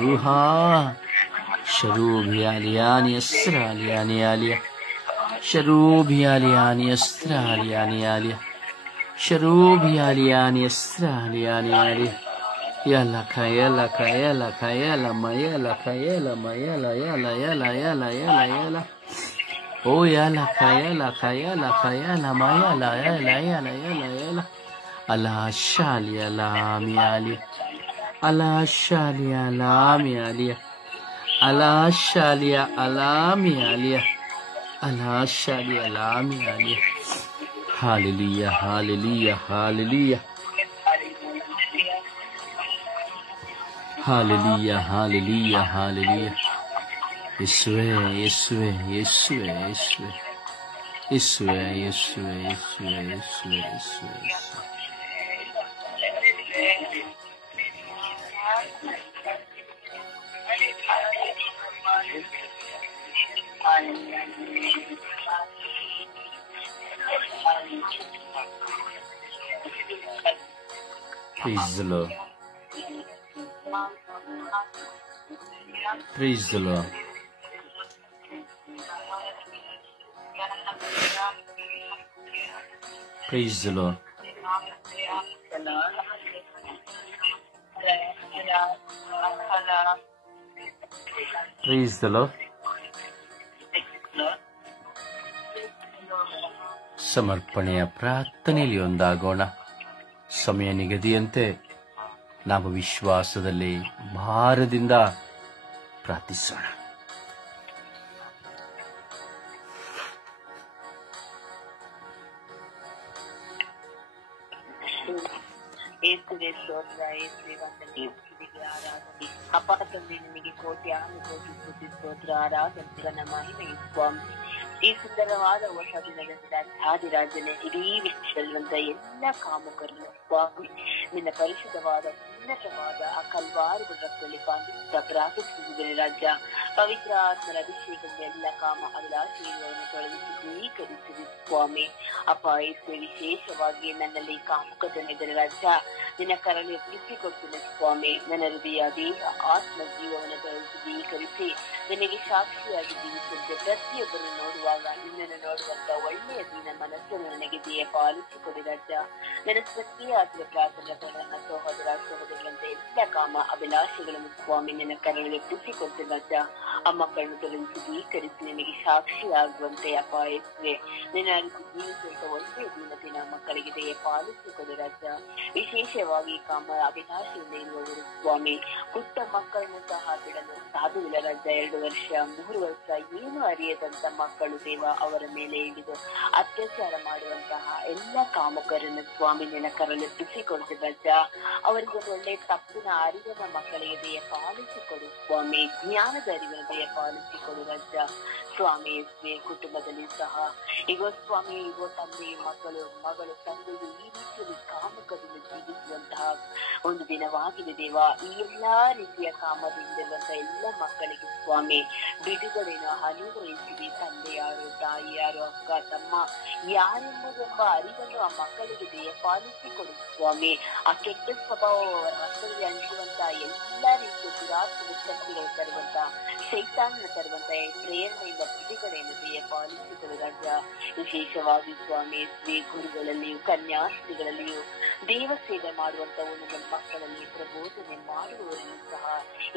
ರೂಹಾ. ಶರೂಬಿ ಆಲಿಯಾನಿ ಅಸ್ರ ಆಲಿಯಾನಿ ಆಲಿಯ, ಶರೂಬಿ ಆಲಿಯಾನಿ ಅಸ್ರ ಆಲಿಯಾನಿ ಆಲಿಯ, ಶರೂಬಿ ಆಲಿಯಾನಿ ಅಸ್ರ ಆಲಿಯಾನಿ ಆಲಿಯ. ಯಲ ಖಯಲ ಖಯಲ ಖಯಲ ಮಯಲ ಖಯಲ ಮಯಲ ಯಲ ಯಲ ಯಲ ಯಲ ಯಲ, ಓ ಯಲ ಖಯಲ ಖಯಲ ಖಯಲ ಮಯಲ ಯಲ ಯಲ ಯಲ ಯಲ. ಅಲಾ ಶಾಲಿಯ ಲಾಮಿ ಆಲಿಯ, ಅಲಾ ಶಾಲಿಯ ಲಾಮಿ ಆಲಿಯ, ಅಲಾ ಶಾಲಿಯ ಅಲಾಮಿ ಆಲಿಯ, ಅಲಾ ಶಾಲಿಯ ಲಾಮಿ ಆಲಿಯ. Hallelujah hallelujah hallelujah hallelujah hallelujah hallelujah. ಯೇಸುವೇ ಯೇಸುವೇ ಯೇಸುವೇ ಯೇಸುವೇ ಯೇಸುವೇ ಯೇಸುವೇ ಯೇಸುವೇ ಯೇಸುವೇ ಯೇಸುವೇ ಯೇಸುವೇ. Praise the Lord. Praise the Lord. Praise the Lord. Praise the Lord. ಸಮರ್ಪಣೆಯ ಪ್ರಾರ್ಥನೆಯಲ್ಲಿ ಒಂದಾಗೋಣ. ಸಮಯ ನಿಗದಿಯಂತೆ ನಾವು ವಿಶ್ವಾಸದಲ್ಲಿ ಭಾರದಿಂದ ಪ್ರಾರ್ಥಿಸೋಣ. ಯೇಸುವೆ ಸ್ತೋತ್ರ, ಯೇಸುವೆ ವಂದನೆ, ಯೇಸುವಿಗೆ ಆರಾಧನೆ. ಅಪ್ಪ ತಂದೆ, ನಿಮಗೆ ಕೋಟಿ ಕೋಟಿ ಸ್ತುತಿ ಸ್ತೋತ್ರ ಆರಾಧನೆ ಮಹಿಮೆ ಸ್ವಾಮಿ. ಈ ಸುಂದರವಾದ ಹೊಸ ದಿನದಿಂದ ಆದಿರಾಜನೇ, ಇಡೀ ವಿಶ್ವದಲ್ಲಿರುವಂತ ಎಲ್ಲ ಕಾಮಕರನ್ನು ಸ್ವಾಮಿ ನಿನ್ನ ಪರಿಶುದ್ಧವಾದ ಉನ್ನತವಾದ ಆ ಕಲ್ವಾರದ ರಕ್ತದಲ್ಲಿ ಪ್ರಾರ್ಥಿಸುತ್ತಿದ್ದೇನೆ ರಾಜ್ಯ. ಪವಿತ್ರ ಆತ್ಮರ ಅಭಿಷೇಕದ ಎಲ್ಲ ಕಾಮ ಅಭಿಲಾಷೆಯನ್ನು ತೊಳೆದು ಸ್ವೀಕರಿಸಿದೆ ಸ್ವಾಮಿ. ಅಪ್ಪ ಯೇಸುವೆ, ವಿಶೇಷವಾಗಿ ನನ್ನಲ್ಲಿ ಕಾಮುಕತನಿದ್ದರೆ ರಾಜ್ಯ ನಿನ್ನ ಕರಳು ಎಬ್ಬಿಸಿಕೊಡ್ತೇನೆ ಸ್ವಾಮಿ. ನನ್ನ ಹೃದಯ ದೇಹ ಆತ್ಮ ಜೀವವನ್ನು ತೊಳೆದು ಸ್ವೀಕರಿಸಿ ನಿನಗೆ ಸಾಕ್ಷಿಯಾಗಿ ಜೀವಿಸುವಂತೆ ಪ್ರತಿಯೊಬ್ಬರು ನೋಡುವಾಗ ನಿನ್ನನ್ನು ನೋಡುವಂತ ಒಳ್ಳೆಯ ದಿನ ಮನಸ್ಸನ್ನು ನನಗೆ ದೇಹ ಪಾಲಿಸಿಕೊಡಿ ರಾಜ್ಯ. ನನ್ನ ಸತ್ಯ ಆತ್ಮ ಪ್ರಾರ್ಥನೆ ನನ್ನ ಸಹೋದರ ಸಹೋದರಿಯಂತೆ ಎಲ್ಲ ಕಾಮ ಅಭಿಲಾಷೆಗಳನ್ನು ಸ್ವಾಮಿ ನಿನ್ನ ಕರಳು ಎಬ್ಬಿಸಿಕೊಡ್ತೇನೆ ರಾಜ್ಯ. ಆ ಮಕ್ಕಳನ್ನು ತೊಳೆದು ಸ್ವೀಕರಿಸಿ ನಿನಗೆ ಸಾಕ್ಷಿ ಆಗುವಂತೆ ಅಪ್ಪ ಯೇಸುವೆ ನಿನ್ನ ಅರಿತು ಜೀವಿಸುವಂತ ಒಳ್ಳೆಯ ದಿನದಿನ ಮಕ್ಕಳಿಗೆ ದೇಹ ಪಾಲಿಸಿಕೊಡಿ ರಾಜ್ಯ. ವಿಶೇಷವಾಗಿ ಕಾಮ ಅಭಿಲಾಷೆಯಿಂದ ಇರುವವರು ಸ್ವಾಮಿ ಪುಟ್ಟ ಮಕ್ಕಳನ್ನು ಸಹ ಬಿಡಲು ಸಾಧ್ಯವಿಲ್ಲ ರಾಜ್ಯ. 2 ವರ್ಷ 3 ವರ್ಷ ಏನು ಅರಿಯದಂತ ಮಕ್ಕಳು ದೇವ ಅವರ ಮೇಲೆ ಹಿಡಿದು ಅತ್ಯಾಚಾರ ಮಾಡುವಂತಹ ಎಲ್ಲ ಕಾಮಕರನ್ನು ಸ್ವಾಮಿ ನಿನ್ನ ಕರಳು ಎಬ್ಬಿಸಿಕೊಡ್ತೇವೆ ರಾಜ್ಯ. ಅವರಿಗೆ ಒಳ್ಳೆ ತಪ್ಪಿನ ಅರಿವಿನ ಮಕ್ಕಳಿಗೆ ದೇಹ ಪಾಲಿಸಿಕೊಡು ಸ್ವಾಮಿ. ಜ್ಞಾನದ ಅರಿವಿನ ದೇಹ ಪಾಲಿಸಿಕೊಡು ರಾಜ್ಯ. ಸ್ವಾಮಿ ಯೇಸುವೆ, ಕುಟುಂಬದಲ್ಲಿ ಸಹ ಈಗ ಸ್ವಾಮಿ ಈಗ ತಂದೆ ಮಗಳು ತಂದೆಯು ಈ ರೀತಿಯಲ್ಲಿ ಕಾಮಕದಿಂದ ಜೀವಿಸುವಂತಹ ಒಂದು ದಿನವಾಗಿದೆ ದೇವ. ಈ ಎಲ್ಲಾ ರೀತಿಯ ಕಾಮದಿಂದಿರುವಂತಹ ಎಲ್ಲ ಮಕ್ಕಳಿಗೆ ಸ್ವಾಮಿ ಬಿಡುಗಡೆಯನ್ನು ಅನುಗ್ರಹಿಸಿದೆ. ತಂದೆ ಯಾರು, ತಾಯಿ ಯಾರು, ಅಕ್ಕ ತಮ್ಮ ಯಾರೆಂಬುದೆಂಬ ಅರಿವನ್ನು ಆ ಮಕ್ಕಳಿಗೆ ದೇಹ ಪಾಲಿಸಿಕೊಡು ಸ್ವಾಮಿ. ಆ ಕೆಟ್ಟ ಸ್ವಭಾವ ರಕ್ತದಲ್ಲಿ ಅಂಟಿರುವಂತಹ ಎಲ್ಲ ರೀತಿಯ ದುರಾತ್ಮದ ಶಕ್ತಿಗಳು ತರುವಂತ ಶೈತಾನ ತರುವಂತ ಪ್ರೇರಣೆಯಿಂದ ಬಿಡುಗಡೆಯನ್ನು ಪಾಲಿಸಿದರು ರಾಜ. ವಿಶೇಷವಾಗಿ ಸ್ವಾಮಿ ಸ್ತ್ರೀ ಗುರುಗಳಲ್ಲಿಯೂ ಕನ್ಯಾಸ್ತ್ರೀಗಳಲ್ಲಿಯೂ ದೇವ ಸೇವೆ ಮಾಡುವಂತ ಒಂದು ಮಕ್ಕಳಲ್ಲಿ ಪ್ರಬೋಧನೆ ಮಾಡುವವರನ್ನು ಸಹ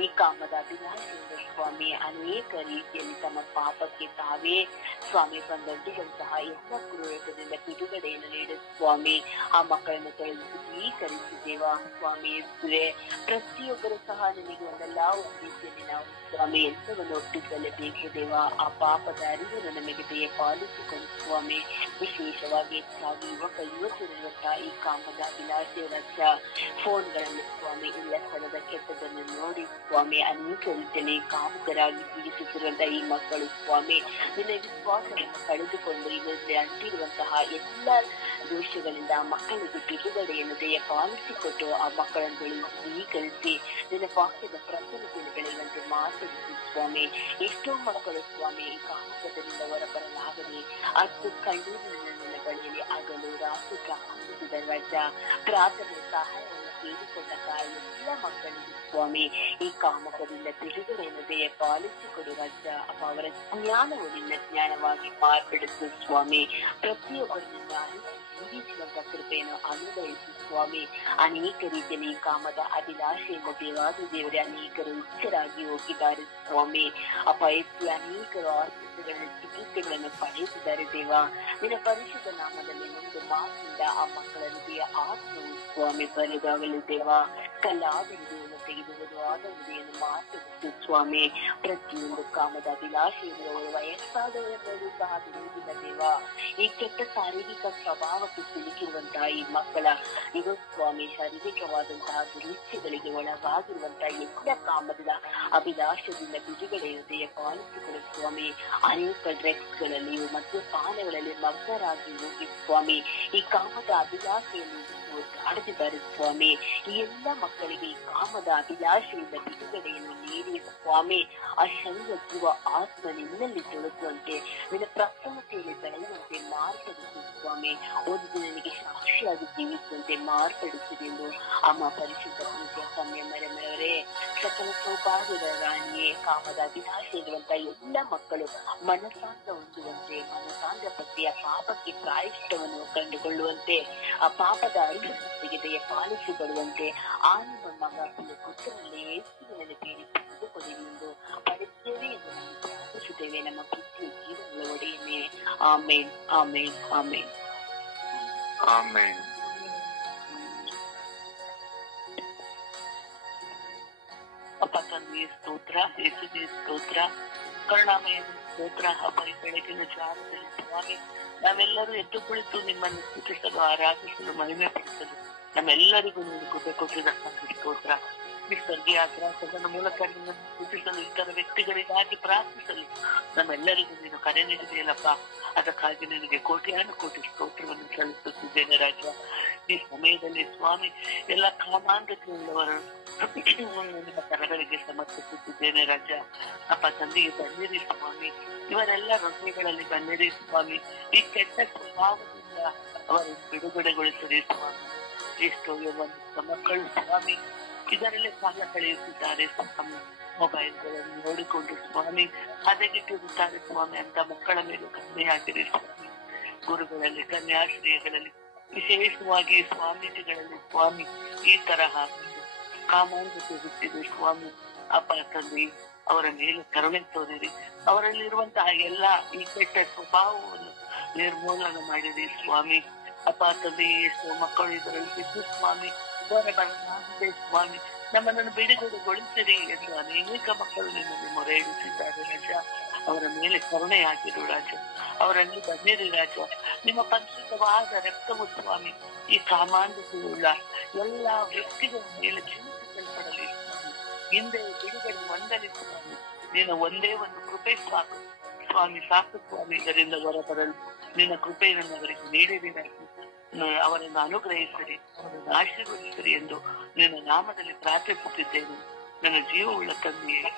ಈ ಕಾಮದ ಅಭಿಲಾಷೆಯಿಂದ ಸ್ವಾಮಿ ಅನೇಕ ರೀತಿಯಲ್ಲಿ ತಮ್ಮ ಪಾಪಕ್ಕೆ ತಾವೇ ಸ್ವಾಮಿ ಬಂದಂತಹ ಎಲ್ಲ ಕ್ರೂರತೆಯಿಂದ ಬಿಡುಗಡೆಯನ್ನು ನೀಡಿ ಸ್ವಾಮಿ ಆ ಮಕ್ಕಳನ್ನು ತೊಳೆದು ಸ್ವೀಕರಿಸಿದ್ದೇವ ಸ್ವಾಮಿ. ಪ್ರತಿಯೊಬ್ಬರು ಸಹ ನಿಮಗೆ ಒಂದಲ್ಲ ಒಂದು ರೀತಿಯಲ್ಲಿ ನಾವು ಸ್ವಾಮಿ ಎಲ್ಲವನ್ನು ಒಪ್ಪಿಸಲೇಬೇಕು ದೇವ. ಆ ಪಾಪದ ಅರಿವನ್ನು ನಮಗೆ ಪಾಲಿಸಿಕೊಂಡು ಸ್ವಾಮಿ ವಿಶೇಷವಾಗಿ ಹೆಚ್ಚಾಗಿ ಯುವಕರಿರುವಂತಹ ಈ ಕಾಮದ ಅಭಿಲಾಷೆಯ ಫೋನ್ಗಳಲ್ಲಿ ಸ್ವಾಮಿ ಇಲ್ಲ ಸ್ಥಳದ ಕೆಟ್ಟದನ್ನು ನೋಡಿ ಸ್ವಾಮಿ ಅನೇಕ ರೀತಿಯಲ್ಲಿ ಕಾಮುಕರಾಗಿ ಜೀವಿಸುತ್ತಿರುವಂತಹ ಈ ಮಕ್ಕಳು ಸ್ವಾಮಿ ನಿನ್ನ ವಿಶ್ವಾಸವನ್ನು ಕಳೆದುಕೊಂಡು ಇದರಲ್ಲಿ ಅಂಟಿರುವಂತಹ ಎಲ್ಲ ದೋಷಗಳಿಂದ ಆ ಮಕ್ಕಳಿಗೆ ಬಿಡುಗಡೆಯನ್ನು ಪಾಲಿಸಿಕೊಟ್ಟು ಆ ಮಕ್ಕಳನ್ನು ಸ್ವೀಕರಿಸಿ ನಿನ್ನ ವಾಕ್ಯದ ಪ್ರಸನ್ನತೆಯನ್ನು ಬೆಳೆಯುವಂತೆ ಮಾತನಾಡಿ ಸ್ವಾಮಿ. ಎಷ್ಟೋ ಮಕ್ಕಳು ಸ್ವಾಮಿ ಈ ಕಾಮುಕದಿಂದ ಹೊರಬರಲಾಗದೆ ಅಷ್ಟು ಕಣ್ಣೀರಿನ ಬಳಿಯಲ್ಲಿ ಆಗಲು ರಾತ್ರಿ ಪ್ರಾರಂಭಿಸಿದ ರಾಜ ಪ್ರಾರ್ಥನೆ ಸಹಾಯವನ್ನು ಕೇಳಿಕೊಂಡಂತ ಎಲ್ಲ ಮಕ್ಕಳಿಗೆ ಸ್ವಾಮಿ ಈ ಕಾಮಕದಿಂದ ಬಿಡುಗಡೆಯನ್ನು ಪಾಲಿಸಿಕೊಡು ರಾಜ. ಅವರ ಜ್ಞಾನವು ನಿನ್ನ ಜ್ಞಾನವಾಗಿ ಮಾರ್ಪಡಿಸು ಸ್ವಾಮಿ. ಪ್ರತಿಯೊಬ್ಬರನ್ನ ಜೀವಿಸುವಂತ ಕೃಪೆಯನ್ನು ಅನುಭವಿಸಿ ಸ್ವಾಮಿ. ಅನೇಕ ರೀತಿಯಲ್ಲಿ ಈ ಕಾಮದ ಅಭಿಲಾಷೆಯಿಂದ ದೇವರೇ ಅನೇಕರು ಹುಚ್ಚರಾಗಿ ಹೋಗಿದ್ದಾರೆ ಸ್ವಾಮಿ. ಅಪಯತ್ತಿ ಅನೇಕರು ಆಸ್ಪತ್ರೆಗಳ ಚಿಕಿತ್ಸೆಗಳನ್ನು ಪಡೆಯುತ್ತಿದ್ದಾರೆ ದೇವ. ನಿನ್ನ ಪರಿಶುದ್ಧ ನಾಮದಲ್ಲಿ ಒಂದು ಮಾತಿನಿಂದ ಆ ಮಕ್ಕಳ ಹೃದಯ ಆತ್ಮವು ಸ್ವಾಮಿ ಬರೆದಾಗಲು ದೇವ. ಕಲ್ಲಾದ ಹೃದಯವನ್ನು ತೆಗೆದುವುದು ಆದ ಹೃದಯವನ್ನು ಮಾತನಾಡಿತು ಸ್ವಾಮಿ. ಪ್ರತಿಯೊಂದು ಕಾಮದ ಅಭಿಲಾಷೆಯನ್ನು ವಯಸ್ಸಾದವರಲ್ಲೂ ಸಹ ಬಿಡುವುದಿಲ್ಲ ದೇವ. ಈ ಕೆಟ್ಟ ಶಾರೀರಿಕ ಸ್ವಭಾವಕ್ಕೆ ಸಿಲುಕಿರುವಂತಹ ಈ ಮಕ್ಕಳ ಇದು ಸ್ವಾಮಿ ಶಾರೀರಿಕವಾದಂತಹ ದುರಿಚ್ಛೆಗಳಿಗೆ ಒಳಗಾಗಿರುವಂತಹ ಎಲ್ಲ ಕಾಮದ ಅಭಿಲಾಷದಿಂದ ಬಿಡುಗಡೆಯನ್ನು ಪಾಲಿಸಿಕೊಳ್ಳು ಸ್ವಾಮಿ. ಅನೇಕ ಡ್ರಗ್ಸ್ ಗಳಲ್ಲಿಯೂ ಮತ್ತು ಪಾನಗಳಲ್ಲಿ ಮಗ್ನರಾಗಿ ಹೋಗಿ ಸ್ವಾಮಿ ಈ ಕಾಮದ ಅಭಿಲಾಷೆಯನ್ನು ಅಡೆದಿದ್ದಾರೆ ಸ್ವಾಮಿ. ಈ ಎಲ್ಲ ಮಕ್ಕಳಿಗೆ ಈ ಕಾಮದ ಅಭಿಲಾಷೆಯಿಂದ ಬಿಡುಗಡೆಯನ್ನು ನೀಡಿ ಸ್ವಾಮಿ ಆ ಶರೀರ ಜೀವ ಆತ್ಮ ನಿನ್ನಲ್ಲಿ ತೊಳಗುವಂತೆ ನಿನ್ನ ಪ್ರಸನ್ನತೆಯಲ್ಲಿ ಬೆಳೆಯುವಂತೆ ಮಾರ್ಪಡಿಸಿ ಸ್ವಾಮಿ. ಒಂದು ದಿನನಿಗೆ ಸಾಕ್ಷಿಯಾಗಿ ಜೀವಿಸುವಂತೆ ಮಾರ್ಪಡಿಸಿದೆ ಎಂದು ಅಮ್ಮ ಪರಿಶುದ್ಧ ಪೂಜೆ ಸಂಯಮರವರೇ ಸಕಲ ಸೌಭಾಗ್ಯದ ರಾಣಿಯೇ ಕಾಮದ ಅಭಿಲಾಷೆ ಇರುವಂತಹ ಎಲ್ಲ ಮಕ್ಕಳು ಮನಸಾಂದ್ರ ಹೊಂದುವಂತೆ ಮನಸಾಂದ್ರ ಪಟ್ಟಿಯ ಪಾಪಕ್ಕೆ ಪ್ರಾಯಶ್ಚಿತ್ತವನ್ನು ಕಂಡುಕೊಳ್ಳುವಂತೆ ಆ ಪಾಪದ ಅರಿವಿಗೆ ಪಾಲಿಸಿಕೊಳ್ಳುವಂತೆ ಆ ನಿಮ್ಮ ಮಗ ಪುತ್ರನಲ್ಲಿ ಯೇಸುವಿನಲ್ಲಿ ಬೇಡಿ ತೆಗೆದುಕೊಳ್ಳಿ ಎಂದು ಪಡೆಯುತ್ತೇವೆ ಎಂದು ನಾವು ಪ್ರಾರ್ಥಿಸುತ್ತೇವೆ ನಮ್ಮ ಪ್ರೀತಿಯ ಜೀವನದ ಒಡೆಯನ್ನೇ. ಆಮೇನ್ ಆಮೇನ್ ಆಮೇನ್ ಆಮೇನ್. ಅಪ್ಪ ತಂದೆಯ ಸ್ತೋತ್ರ, ಯೇಸುವಿನ ಸ್ತೋತ್ರ, ಕರುಣಾಮಯ ಸ್ತೋತ್ರ. ಅಪ್ಪ ಈ ಬೆಳಗಿನ ಜಾವದಲ್ಲಿ ಸ್ವಾಮಿ ನಾವೆಲ್ಲರೂ ಎದ್ದು ಕುಳಿತು ನಿಮ್ಮನ್ನು ಸ್ತುತಿಸಲು ಆರಾಧಿಸಲು ಮಹಿಮೆ ಪಡಿಸಲು ನಮ್ಮೆಲ್ಲರಿಗೂ ನೀನು ಕೃಪೆ ಕೊಟ್ಟಿದ್ದಕ್ಕಾಗಿ ಸ್ತೋತ್ರ. ಈ ಸ್ವರ್ಗೀಯ ಆಶ್ವಾಸದ ಮೂಲಕ ನಿಮ್ಮನ್ನು ಸ್ತುತಿಸಲು ಇತರ ವ್ಯಕ್ತಿಗಳಿಗಾಗಿ ಪ್ರಾರ್ಥಿಸಲು ನಮ್ಮೆಲ್ಲರಿಗೂ ನೀನು ಕರೆ ನೀಡಿದೆಯಲ್ಲಪ್ಪ. ಅದಕ್ಕಾಗಿ ನನಗೆ ಕೋಟ್ಯಾನು ಕೋಟಿ ಸ್ತೋತ್ರವನ್ನು ಸಲ್ಲಿಸುತ್ತಿದ್ದೇನೆ ರಾಜ. ಈ ಸಮಯದಲ್ಲಿ ಸ್ವಾಮಿ ಎಲ್ಲ ಕಾಮಾಂಧತೆಯುಳ್ಳವರು ನಿಮ್ಮ ಕರಗಳಿಗೆ ಸಮರ್ಪಿಸುತ್ತಿದ್ದೇನೆ ರಾಜ. ಅಪ್ಪ ತಂದೆಗೆ ಬನ್ನಿರಿ ಸ್ವಾಮಿ, ಇವರೆಲ್ಲ ಹೃದಯಗಳಲ್ಲಿ ಬನ್ನಿರಿ ಸ್ವಾಮಿ. ಈ ಕೆಟ್ಟ ಸ್ವಭಾವದಿಂದ ಅವರು ಬಿಡುಗಡೆಗೊಳಿಸಿರಿ ಸ್ವಾಮಿ. ಎಷ್ಟೋ ಮಕ್ಕಳು ಸ್ವಾಮಿ ಇದರಲ್ಲೇ ಕಾಲ ಕಳೆಯುತ್ತಿದ್ದಾರೆ ಸ್ವಾಮಿ. ಮೊಬೈಲ್ಗಳನ್ನು ನೋಡಿಕೊಂಡು ಸ್ವಾಮಿ ಹದಗೆಟ್ಟಿರುತ್ತಾರೆ ಸ್ವಾಮಿ. ಅಂತ ಮಕ್ಕಳ ಮೇಲೆ ಕನ್ನೆಯಾಗಿರಿ ಸ್ವಾಮಿ. ಗುರುಗಳಲ್ಲಿ ಕನ್ಯಾಶ್ರಯಗಳಲ್ಲಿ ವಿಶೇಷವಾಗಿ ಸ್ವಾಮೀಜಿಗಳಲ್ಲಿ ಸ್ವಾಮಿ ಈ ತರಹ ಕಾಮಾಂಧತೆ ಹುಟ್ಟಿದೆ ಸ್ವಾಮಿ. ಅಪ್ಪ ತಂದೆ ಅವರ ಮೇಲೆ ಕರುಣೆ ತೋರಿರಿ. ಅವರಲ್ಲಿರುವಂತಹ ಎಲ್ಲ ಈ ಕೆಟ್ಟ ಸ್ವಭಾವವನ್ನು ನಿರ್ಮೂಲನ ಮಾಡಿರಿ ಸ್ವಾಮಿ. ಅಪ್ಪ ತಂದೆ ಎಷ್ಟೋ ಮಕ್ಕಳು ಇದರಲ್ಲಿ ಬಿದ್ದು ಸ್ವಾಮಿ ಹೊರಬರಲಾಗಿದೆ ಸ್ವಾಮಿ. ನಮ್ಮನ್ನು ಬಿಡುಗಡೆಗೊಳಿಸಿರಿ ಎಂದು ಅನೇಕ ಮಕ್ಕಳು ನಿಮ್ಮನ್ನು ಮೊರೆ ಇಡುತ್ತಿದ್ದಾರೆ ರಾಜ. ಅವರ ಮೇಲೆ ಕರುಣೆಯಾಗಿರು ರಾಜ. ಅವರಲ್ಲಿ ಬನ್ನಿರಿ ರಾಜ. ನಿಮ್ಮ ಪರಿಶುದ್ಧವಾದ ರಕ್ತವು ಸ್ವಾಮಿ ಈ ಕಾಮಾಂಧತೆಯುಳ್ಳ ಎಲ್ಲ ವ್ಯಕ್ತಿಗಳ ಮೇಲೆ ಚಿಂತಿಸಲ್ಪಡಲಿ ಸ್ವಾಮಿ. ಹಿಂದೆ ಬಿಡುಗಡೆ ಹೊಂದಲಿ ಸ್ವಾಮಿ. ನೀನು ಒಂದೇ ಒಂದು ಕೃಪೆ ಸಾಕು ಸ್ವಾಮಿ, ಸಾಕು ಸ್ವಾಮಿ. ಇದರಿಂದ ಹೊರಬರಲು ನಿನ್ನ ಕೃಪೆಯನ್ನು ಅವರಿಗೆ ನೀಡಿರಿ ರಾಜ. ಅವರನ್ನು ಅನುಗ್ರಹಿಸಿರಿ, ಅವರನ್ನು ಆಶೀರ್ವದಿಸಿರಿ ಎಂದು ನಿನ್ನ ನಾಮದಲ್ಲಿ ಪ್ರಾರ್ಥಿಸುತ್ತಿದ್ದೇನೆ ನನ್ನ ಜೀವವುಳ್ಳ ತಂದೆಯೇ.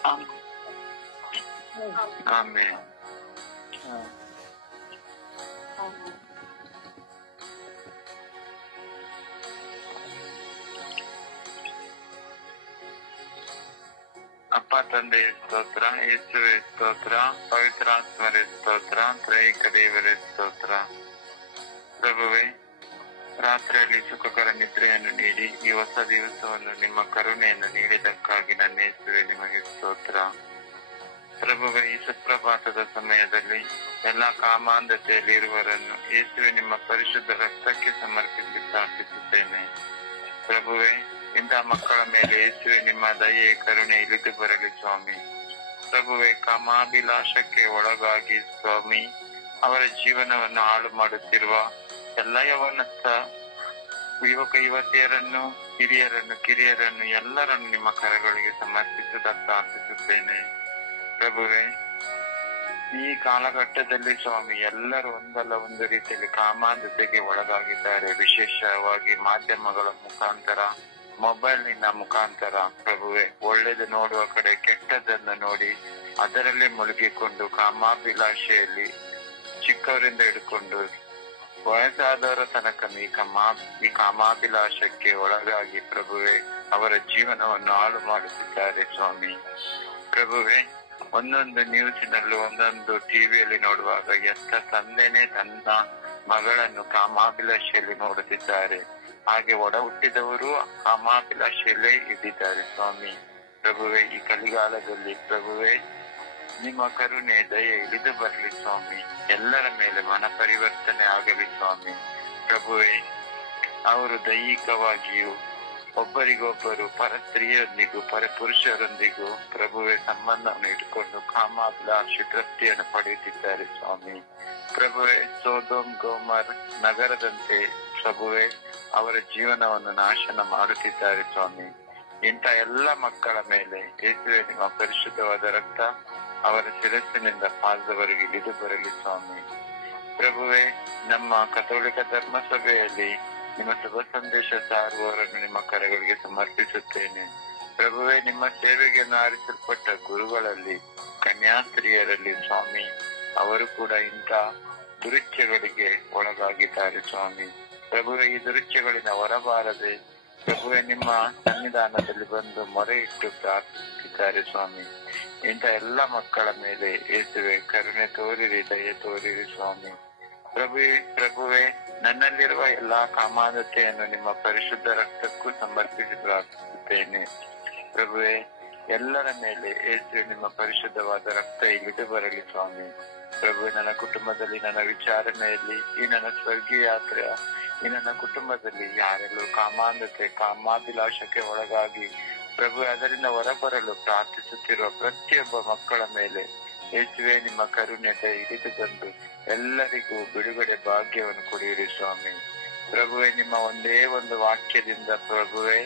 ಆಮೇನ್. ಅಪ್ಪ ತಂದೆಯ ಸ್ತೋತ್ರ, ಯೇಸುವೆ ಸ್ತೋತ್ರ, ಪವಿತ್ರಾತ್ಮರೇ ಸ್ತೋತ್ರ, ತ್ರೈಕ ದೇವರೇ ಸ್ತೋತ್ರ. ಪ್ರಭುವೇ, ರಾತ್ರಿಯಲ್ಲಿ ಸುಖಕರ ನಿದ್ರೆಯನ್ನು ನೀಡಿ ಈ ಹೊಸ ದಿವಸವನ್ನು ನಿಮ್ಮ ಕರುಣೆಯನ್ನು ನೀಡಿದಕ್ಕಾಗಿ ನನ್ನ ಯೇಸುವೆ ನಿಮಗೆ ಸ್ತೋತ್ರ. ಪ್ರಭುವೇ, ಈ ಸುಪ್ರಭಾತದ ಸಮಯದಲ್ಲಿ ಎಲ್ಲಾ ಕಾಮಾಂಧತೆಯಲ್ಲಿ ಇರುವವರನ್ನು ಯೇಸುವೆ ನಿಮ್ಮ ಪರಿಶುದ್ಧ ರಕ್ತಕ್ಕೆ ಸಮರ್ಪಿಸಿ ಪ್ರಾರ್ಥಿಸುತ್ತೇನೆ. ಪ್ರಭುವೇ, ಇಂತಹ ಮಕ್ಕಳ ಮೇಲೆ ಯೇಸುವೆ ನಿಮ್ಮ ದಯೆ ಕರುಣೆ ಇಳಿದು ಬರಲಿ ಸ್ವಾಮಿ. ಪ್ರಭುವೇ, ಕಾಮಾಭಿಲಾಷಕ್ಕೆ ಒಳಗಾಗಿ ಸ್ವಾಮಿ ಅವರ ಜೀವನವನ್ನು ಹಾಳು ಮಾಡುತ್ತಿರುವ ಎಲ್ಲ ಯವನಸ್ಥ ಯುವಕ ಯುವತಿಯರನ್ನು, ಹಿರಿಯರನ್ನು, ಕಿರಿಯರನ್ನು ಎಲ್ಲರನ್ನು ನಿಮ್ಮ ಕರಗಳಿಗೆ ಸಮರ್ಪಿಸುತ್ತಾ ಪ್ರಾರ್ಥಿಸುತ್ತೇನೆ. ಪ್ರಭುವೇ, ಈ ಕಾಲಘಟ್ಟದಲ್ಲಿ ಸ್ವಾಮಿ ಎಲ್ಲರೂ ಒಂದಲ್ಲ ಒಂದು ರೀತಿಯಲ್ಲಿ ಕಾಮಾಂಧತೆಗೆ ಒಳಗಾಗಿದ್ದಾರೆ. ವಿಶೇಷವಾಗಿ ಮಾಧ್ಯಮಗಳ ಮುಖಾಂತರ, ಮೊಬೈಲ್ನಿನ ಮುಖಾಂತರ ಪ್ರಭುವೆ, ಒಳ್ಳೆದು ನೋಡುವ ಕಡೆ ಕೆಟ್ಟದನ್ನು ನೋಡಿ ಅದರಲ್ಲೇ ಮುಳುಗಿಕೊಂಡು ಕಾಮಾಭಿಲಾಷೆಯಲ್ಲಿ ಚಿಕ್ಕವರಿಂದ ಹಿಡ್ಕೊಂಡು ವಯಸ್ಸಾದವರ ತನಕ ಈ ಕಾಮಾಭಿಲಾಷಕ್ಕೆ ಒಳಗಾಗಿ ಪ್ರಭುವೆ ಅವರ ಜೀವನವನ್ನು ಹಾಳು ಮಾಡುತ್ತಿದ್ದಾರೆ ಸ್ವಾಮಿ. ಪ್ರಭುವೆ, ಒಂದೊಂದು ನ್ಯೂಸಿನಲ್ಲೂ ಒಂದೊಂದು ಟಿವಿಯಲ್ಲಿ ನೋಡುವಾಗ ಎಷ್ಟ ತಂದೆನೇ ತನ್ನ ಮಗಳನ್ನು ಕಾಮಾಭಿಲಾಷೆಯಲ್ಲಿ ನೋಡುತ್ತಿದ್ದಾರೆ. ಹಾಗೆ ಒಡ ಹುಟ್ಟಿದವರು ಕಾಮಾಭಿಲಾಷೆಯಲ್ಲೇ ಇದ್ದಿದ್ದಾರೆ ಸ್ವಾಮಿ. ಪ್ರಭುವೆ, ಈ ಕಲಿಗಾಲದಲ್ಲಿ ಪ್ರಭುವೆ ನಿಮ್ಮ ಕರುಣೆ ದಯೆ ಇಳಿದು ಬರಲಿ ಸ್ವಾಮಿ. ಎಲ್ಲರ ಮೇಲೆ ಮನ ಪರಿವರ್ತನೆ ಆಗಲಿ ಸ್ವಾಮಿ. ಪ್ರಭುವೆ, ಅವರು ದೈಹಿಕವಾಗಿಯೂ ಒಬ್ಬರಿಗೊಬ್ಬರು ಪರ ಸ್ತ್ರೀಯರೊಂದಿಗೂ ಪರ ಪುರುಷರೊಂದಿಗೂ ಪ್ರಭುವೆ ಸಂಬಂಧವನ್ನು ಇಟ್ಟುಕೊಂಡು ಕಾಮಾಭಿಲಾಷೆ ತೃಪ್ತಿಯನ್ನು ಪಡೆಯುತ್ತಿದ್ದಾರೆ ಸ್ವಾಮಿ. ಪ್ರಭುವೆ, ಸೋದೋಮ್ ಗೋಮರ್ ನಗರದಂತೆ ಪ್ರಭುವೆ ಅವರ ಜೀವನವನ್ನು ನಾಶನ ಮಾಡುತ್ತಿದ್ದಾರೆ ಸ್ವಾಮಿ. ಇಂಥ ಎಲ್ಲ ಮಕ್ಕಳ ಮೇಲೆ ಯೇಸುವೆ ನಿಮ್ಮ ಪರಿಶುದ್ಧವಾದ ರಕ್ತ ಅವರ ಶಿರಸ್ಸಿನಿಂದ ಪಾದದವರೆಗೆ ಇಳಿದು ಬರಲಿ ಸ್ವಾಮಿ. ಪ್ರಭುವೆ, ನಮ್ಮ ಕಥೋಲಿಕ ಧರ್ಮ ಸಭೆಯಲ್ಲಿ ನಿಮ್ಮ ಶುಭ ಸಂದೇಶ ಸಾರುವವರನ್ನು ನಿಮ್ಮ ಕರಗಳಿಗೆ ಸಮರ್ಪಿಸುತ್ತೇನೆ. ಪ್ರಭುವೆ, ನಿಮ್ಮ ಸೇವೆಗೆ ಆರಿಸಲ್ಪಟ್ಟ ಗುರುಗಳಲ್ಲಿ, ಕನ್ಯಾಸ್ತ್ರೀಯರಲ್ಲಿ ಸ್ವಾಮಿ, ಅವರು ಕೂಡ ಇಂಥ ದುರಿಚ್ಯಗಳಿಗೆ ಒಳಗಾಗಿದ್ದಾರೆ ಸ್ವಾಮಿ. ಪ್ರಭುವೆ, ಈ ದುರಿಚ್ಯಗಳಿಂದ ಹೊರಬಾರದೆ ಪ್ರಭುವೆ ನಿಮ್ಮ ಸನ್ನಿಧಾನದಲ್ಲಿ ಬಂದು ಮೊರೆ ಇಟ್ಟು ಪ್ರಾರ್ಥಿಸಿದ್ದಾರೆ ಸ್ವಾಮಿ. ಇಂಥ ಎಲ್ಲ ಮಕ್ಕಳ ಮೇಲೆ ಯೇಸುವೆ ಕರುಣೆ ತೋರಿರಿ, ದಯೆ ತೋರಿರಿ ಸ್ವಾಮಿ. ಪ್ರಭುವೆ, ನನ್ನಲ್ಲಿರುವ ಎಲ್ಲಾ ಕಾಮಾಂಧತೆಯನ್ನು ನಿಮ್ಮ ಪರಿಶುದ್ಧ ರಕ್ತಕ್ಕೂ ಸಮರ್ಪಿಸಿ ಪ್ರಾರ್ಥಿಸುತ್ತೇನೆ. ಪ್ರಭುವೆ, ಎಲ್ಲರ ಮೇಲೆ ಯೇಸುವೆ ನಿಮ್ಮ ಪರಿಶುದ್ಧವಾದ ರಕ್ತ ಇಳಿದು ಬರಲಿ ಸ್ವಾಮಿ. ಪ್ರಭು, ನನ್ನ ಕುಟುಂಬದಲ್ಲಿ, ನನ್ನ ವಿಚಾರಣೆಯಲ್ಲಿ, ಈ ನನ್ನ ಸ್ವರ್ಗೀಯ ಯಾತ್ರೆಯ ಈ ನನ್ನ ಕುಟುಂಬದಲ್ಲಿ ಯಾರೆಲ್ಲರೂ ಕಾಮಾಂಧತೆ ಕಾಮಾಭಿಲಾಷಕ್ಕೆ ಒಳಗಾಗಿ ಪ್ರಭು ಅದರಿಂದ ಹೊರಬರಲು ಪ್ರಾರ್ಥಿಸುತ್ತಿರುವ ಪ್ರತಿಯೊಬ್ಬ ಮಕ್ಕಳ ಮೇಲೆ ಯೇಸುವೆ ನಿಮ್ಮ ಕರುಣೆ ಇಳಿದು ಬಂದು ಎಲ್ಲರಿಗೂ ಬಿಡುಗಡೆ ಭಾಗ್ಯವನ್ನು ಕೊಡಿರಿ ಸ್ವಾಮಿ. ಪ್ರಭುವೆ, ನಿಮ್ಮ ಒಂದೇ ಒಂದು ವಾಕ್ಯದಿಂದ ಪ್ರಭುವೆ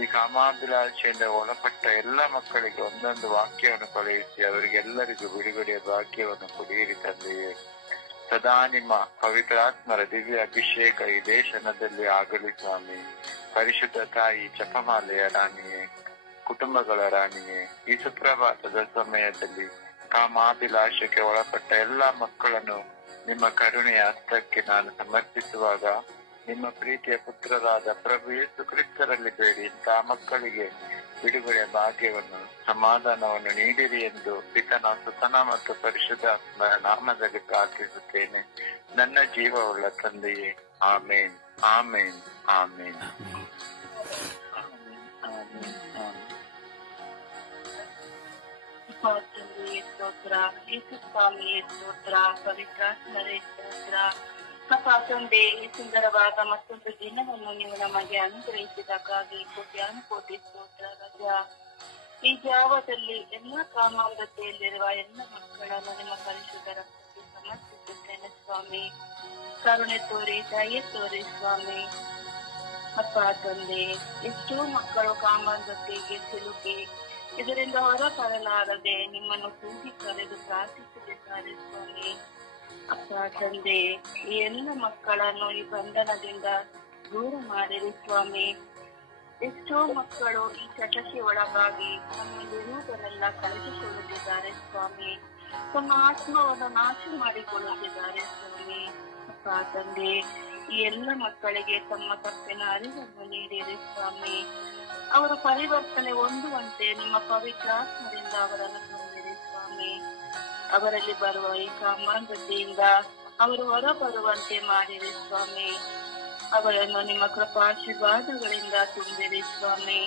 ಈ ಕಾಮಾಭಿಲಾಷೆಯಿಂದ ಒಳಪಟ್ಟ ಎಲ್ಲ ಮಕ್ಕಳಿಗೆ ಒಂದೊಂದು ವಾಕ್ಯವನ್ನು ಕಳುಹಿಸಿ ಅವರಿಗೆಲ್ಲರಿಗೂ ಬಿಡುಗಡೆಯ ಭಾಗ್ಯವನ್ನು ಕೊಡಿರಿ ತಂದೆಯೇ. ಸದಾ ನಿಮ್ಮ ಪವಿತ್ರಾತ್ಮರ ದಿವ್ಯ ಅಭಿಷೇಕ ಈ ದೇಶದಲ್ಲಿ ಆಗಲಿ ಸ್ವಾಮಿ. ಪರಿಶುದ್ಧ ತಾಯಿ, ಜಪಮಾಲೆಯ ರಾಣಿಯೇ, ಕುಟುಂಬಗಳ ರಾಣಿಯೇ, ಈ ಸುಪ್ರಭಾತದ ಸಮಯದಲ್ಲಿ ಕಾಮಾಭಿಲಾಷಕ್ಕೆ ಒಳಪಟ್ಟ ಎಲ್ಲಾ ಮಕ್ಕಳನ್ನು ನಿಮ್ಮ ಕರುಣೆಯ ಹಸ್ತಕ್ಕೆ ನಾನು ಸಮರ್ಪಿಸುವಾಗ ನಿಮ್ಮ ಪ್ರೀತಿಯ ಪುತ್ರರಾದ ಪ್ರಭು ಯೇಸು ಕ್ರಿಸ್ತರಲ್ಲಿ ಬೇಡಿ ಇಂತಹ ಮಕ್ಕಳಿಗೆ ಬಿಡುಗಡೆ ಭಾಗ್ಯವನ್ನು ಸಮಾಧಾನವನ್ನು ನೀಡಿರಿ ಎಂದು ಪಿತನ, ಸುತನ ಮತ್ತು ಪರಿಶುದ್ಧಾತ್ಮರ ನಾಮದಲ್ಲಿ ಪ್ರಾರ್ಥಿಸುತ್ತೇನೆ ನನ್ನ ಜೀವವುಳ್ಳ ತಂದೆಯೇ. ಆಮೇನ್, ಆಮೇನ್, ಆಮೇನ್. ಸ್ತೋತ್ರ, ಯೇಸು ಸ್ವಾಮಿಯೇ ಸ್ತೋತ್ರ, ಪವಿತ್ರಾತ್ಮರೇ ಸ್ತೋತ್ರ. ತಂದೆ, ಈ ಸುಂದರವಾದ ಮತ್ತೊಂದು ದಿನವನ್ನು ನೀವು ನಮಗೆ ಅನುಗ್ರಹಿಸಿದಕ್ಕಾಗಿ ಕೋಟ್ಯಾನುಕೋಟಿ ಸ್ತೋತ್ರ ರಾಜ. ಈ ಜಾವದಲ್ಲಿ ಎಲ್ಲ ಕಾಮಾಂಧತೆಯಲ್ಲಿರುವ ಎಲ್ಲ ಮಕ್ಕಳನ್ನು ನಿಮ್ಮ ಪರಿಶುದ್ಧ ರಕ್ತಕ್ಕೆ ಸಮರ್ಪಿಸುತ್ತೇನೆ ಸ್ವಾಮಿ. ಕರುಣೆ ತೋರಿ, ದಯೆ ತೋರಿ ಸ್ವಾಮಿ. ಅಪ್ಪ ತಂದೆ, ಎಷ್ಟೋ ಮಕ್ಕಳು ಕಾಮಾಂಧತೆಗೆ ಸಿಲುಕಿ ಇದರಿಂದ ಹೊರ ಬರಲಾರದೆ ನಿಮ್ಮನ್ನು ಕೂಗಿ ಕರೆದು ಪ್ರಾರ್ಥಿಸುತ್ತಿದ್ದಾರೆ ಸ್ವಾಮಿ. ಅಪ್ಪ ತಂದೆ, ಈ ಎಲ್ಲ ಮಕ್ಕಳನ್ನು ಈ ಬಂಧನದಿಂದ ದೂರ ಮಾಡಿರಿ ಸ್ವಾಮಿ. ಎಷ್ಟೋ ಮಕ್ಕಳು ಈ ಚಟಕ್ಕೆ ಒಳಗಾಗಿ ತಮ್ಮಲ್ಲಿರುವುದನ್ನೆಲ್ಲ ಕಳೆದುಕೊಳ್ಳುತ್ತಿದ್ದಾರೆ ಸ್ವಾಮಿ. ತಮ್ಮ ಆತ್ಮವನ್ನು ನಾಶ ಮಾಡಿಕೊಳ್ಳುತ್ತಿದ್ದಾರೆ ಸ್ವಾಮಿ. ಅಪ್ಪ ತಂದೆ, ಈ ಎಲ್ಲ ಮಕ್ಕಳಿಗೆ ತಮ್ಮ ತಪ್ಪಿನ ಅರಿವನ್ನು ನೀಡಿರಿ ಸ್ವಾಮಿ. ಅವರು ಪರಿವರ್ತನೆ ಹೊಂದುವಂತೆ ನಿಮ್ಮ ಪವಿತ್ರಾತ್ಮದಿಂದ ಅವರನ್ನು ತುಂಬಿರಿ ಸ್ವಾಮಿ. ಅವರಲ್ಲಿ ಬರುವ ಏಕಾಂತತೆಯಿಂದ ಅವರು ಹೊರಬರುವಂತೆ ಮಾಡಿರಿ ಸ್ವಾಮಿ. ಅವರನ್ನು ನಿಮ್ಮ ಕೃಪಾಶೀರ್ವಾದಗಳಿಂದ ತುಂಬಿರಿ ಸ್ವಾಮಿ.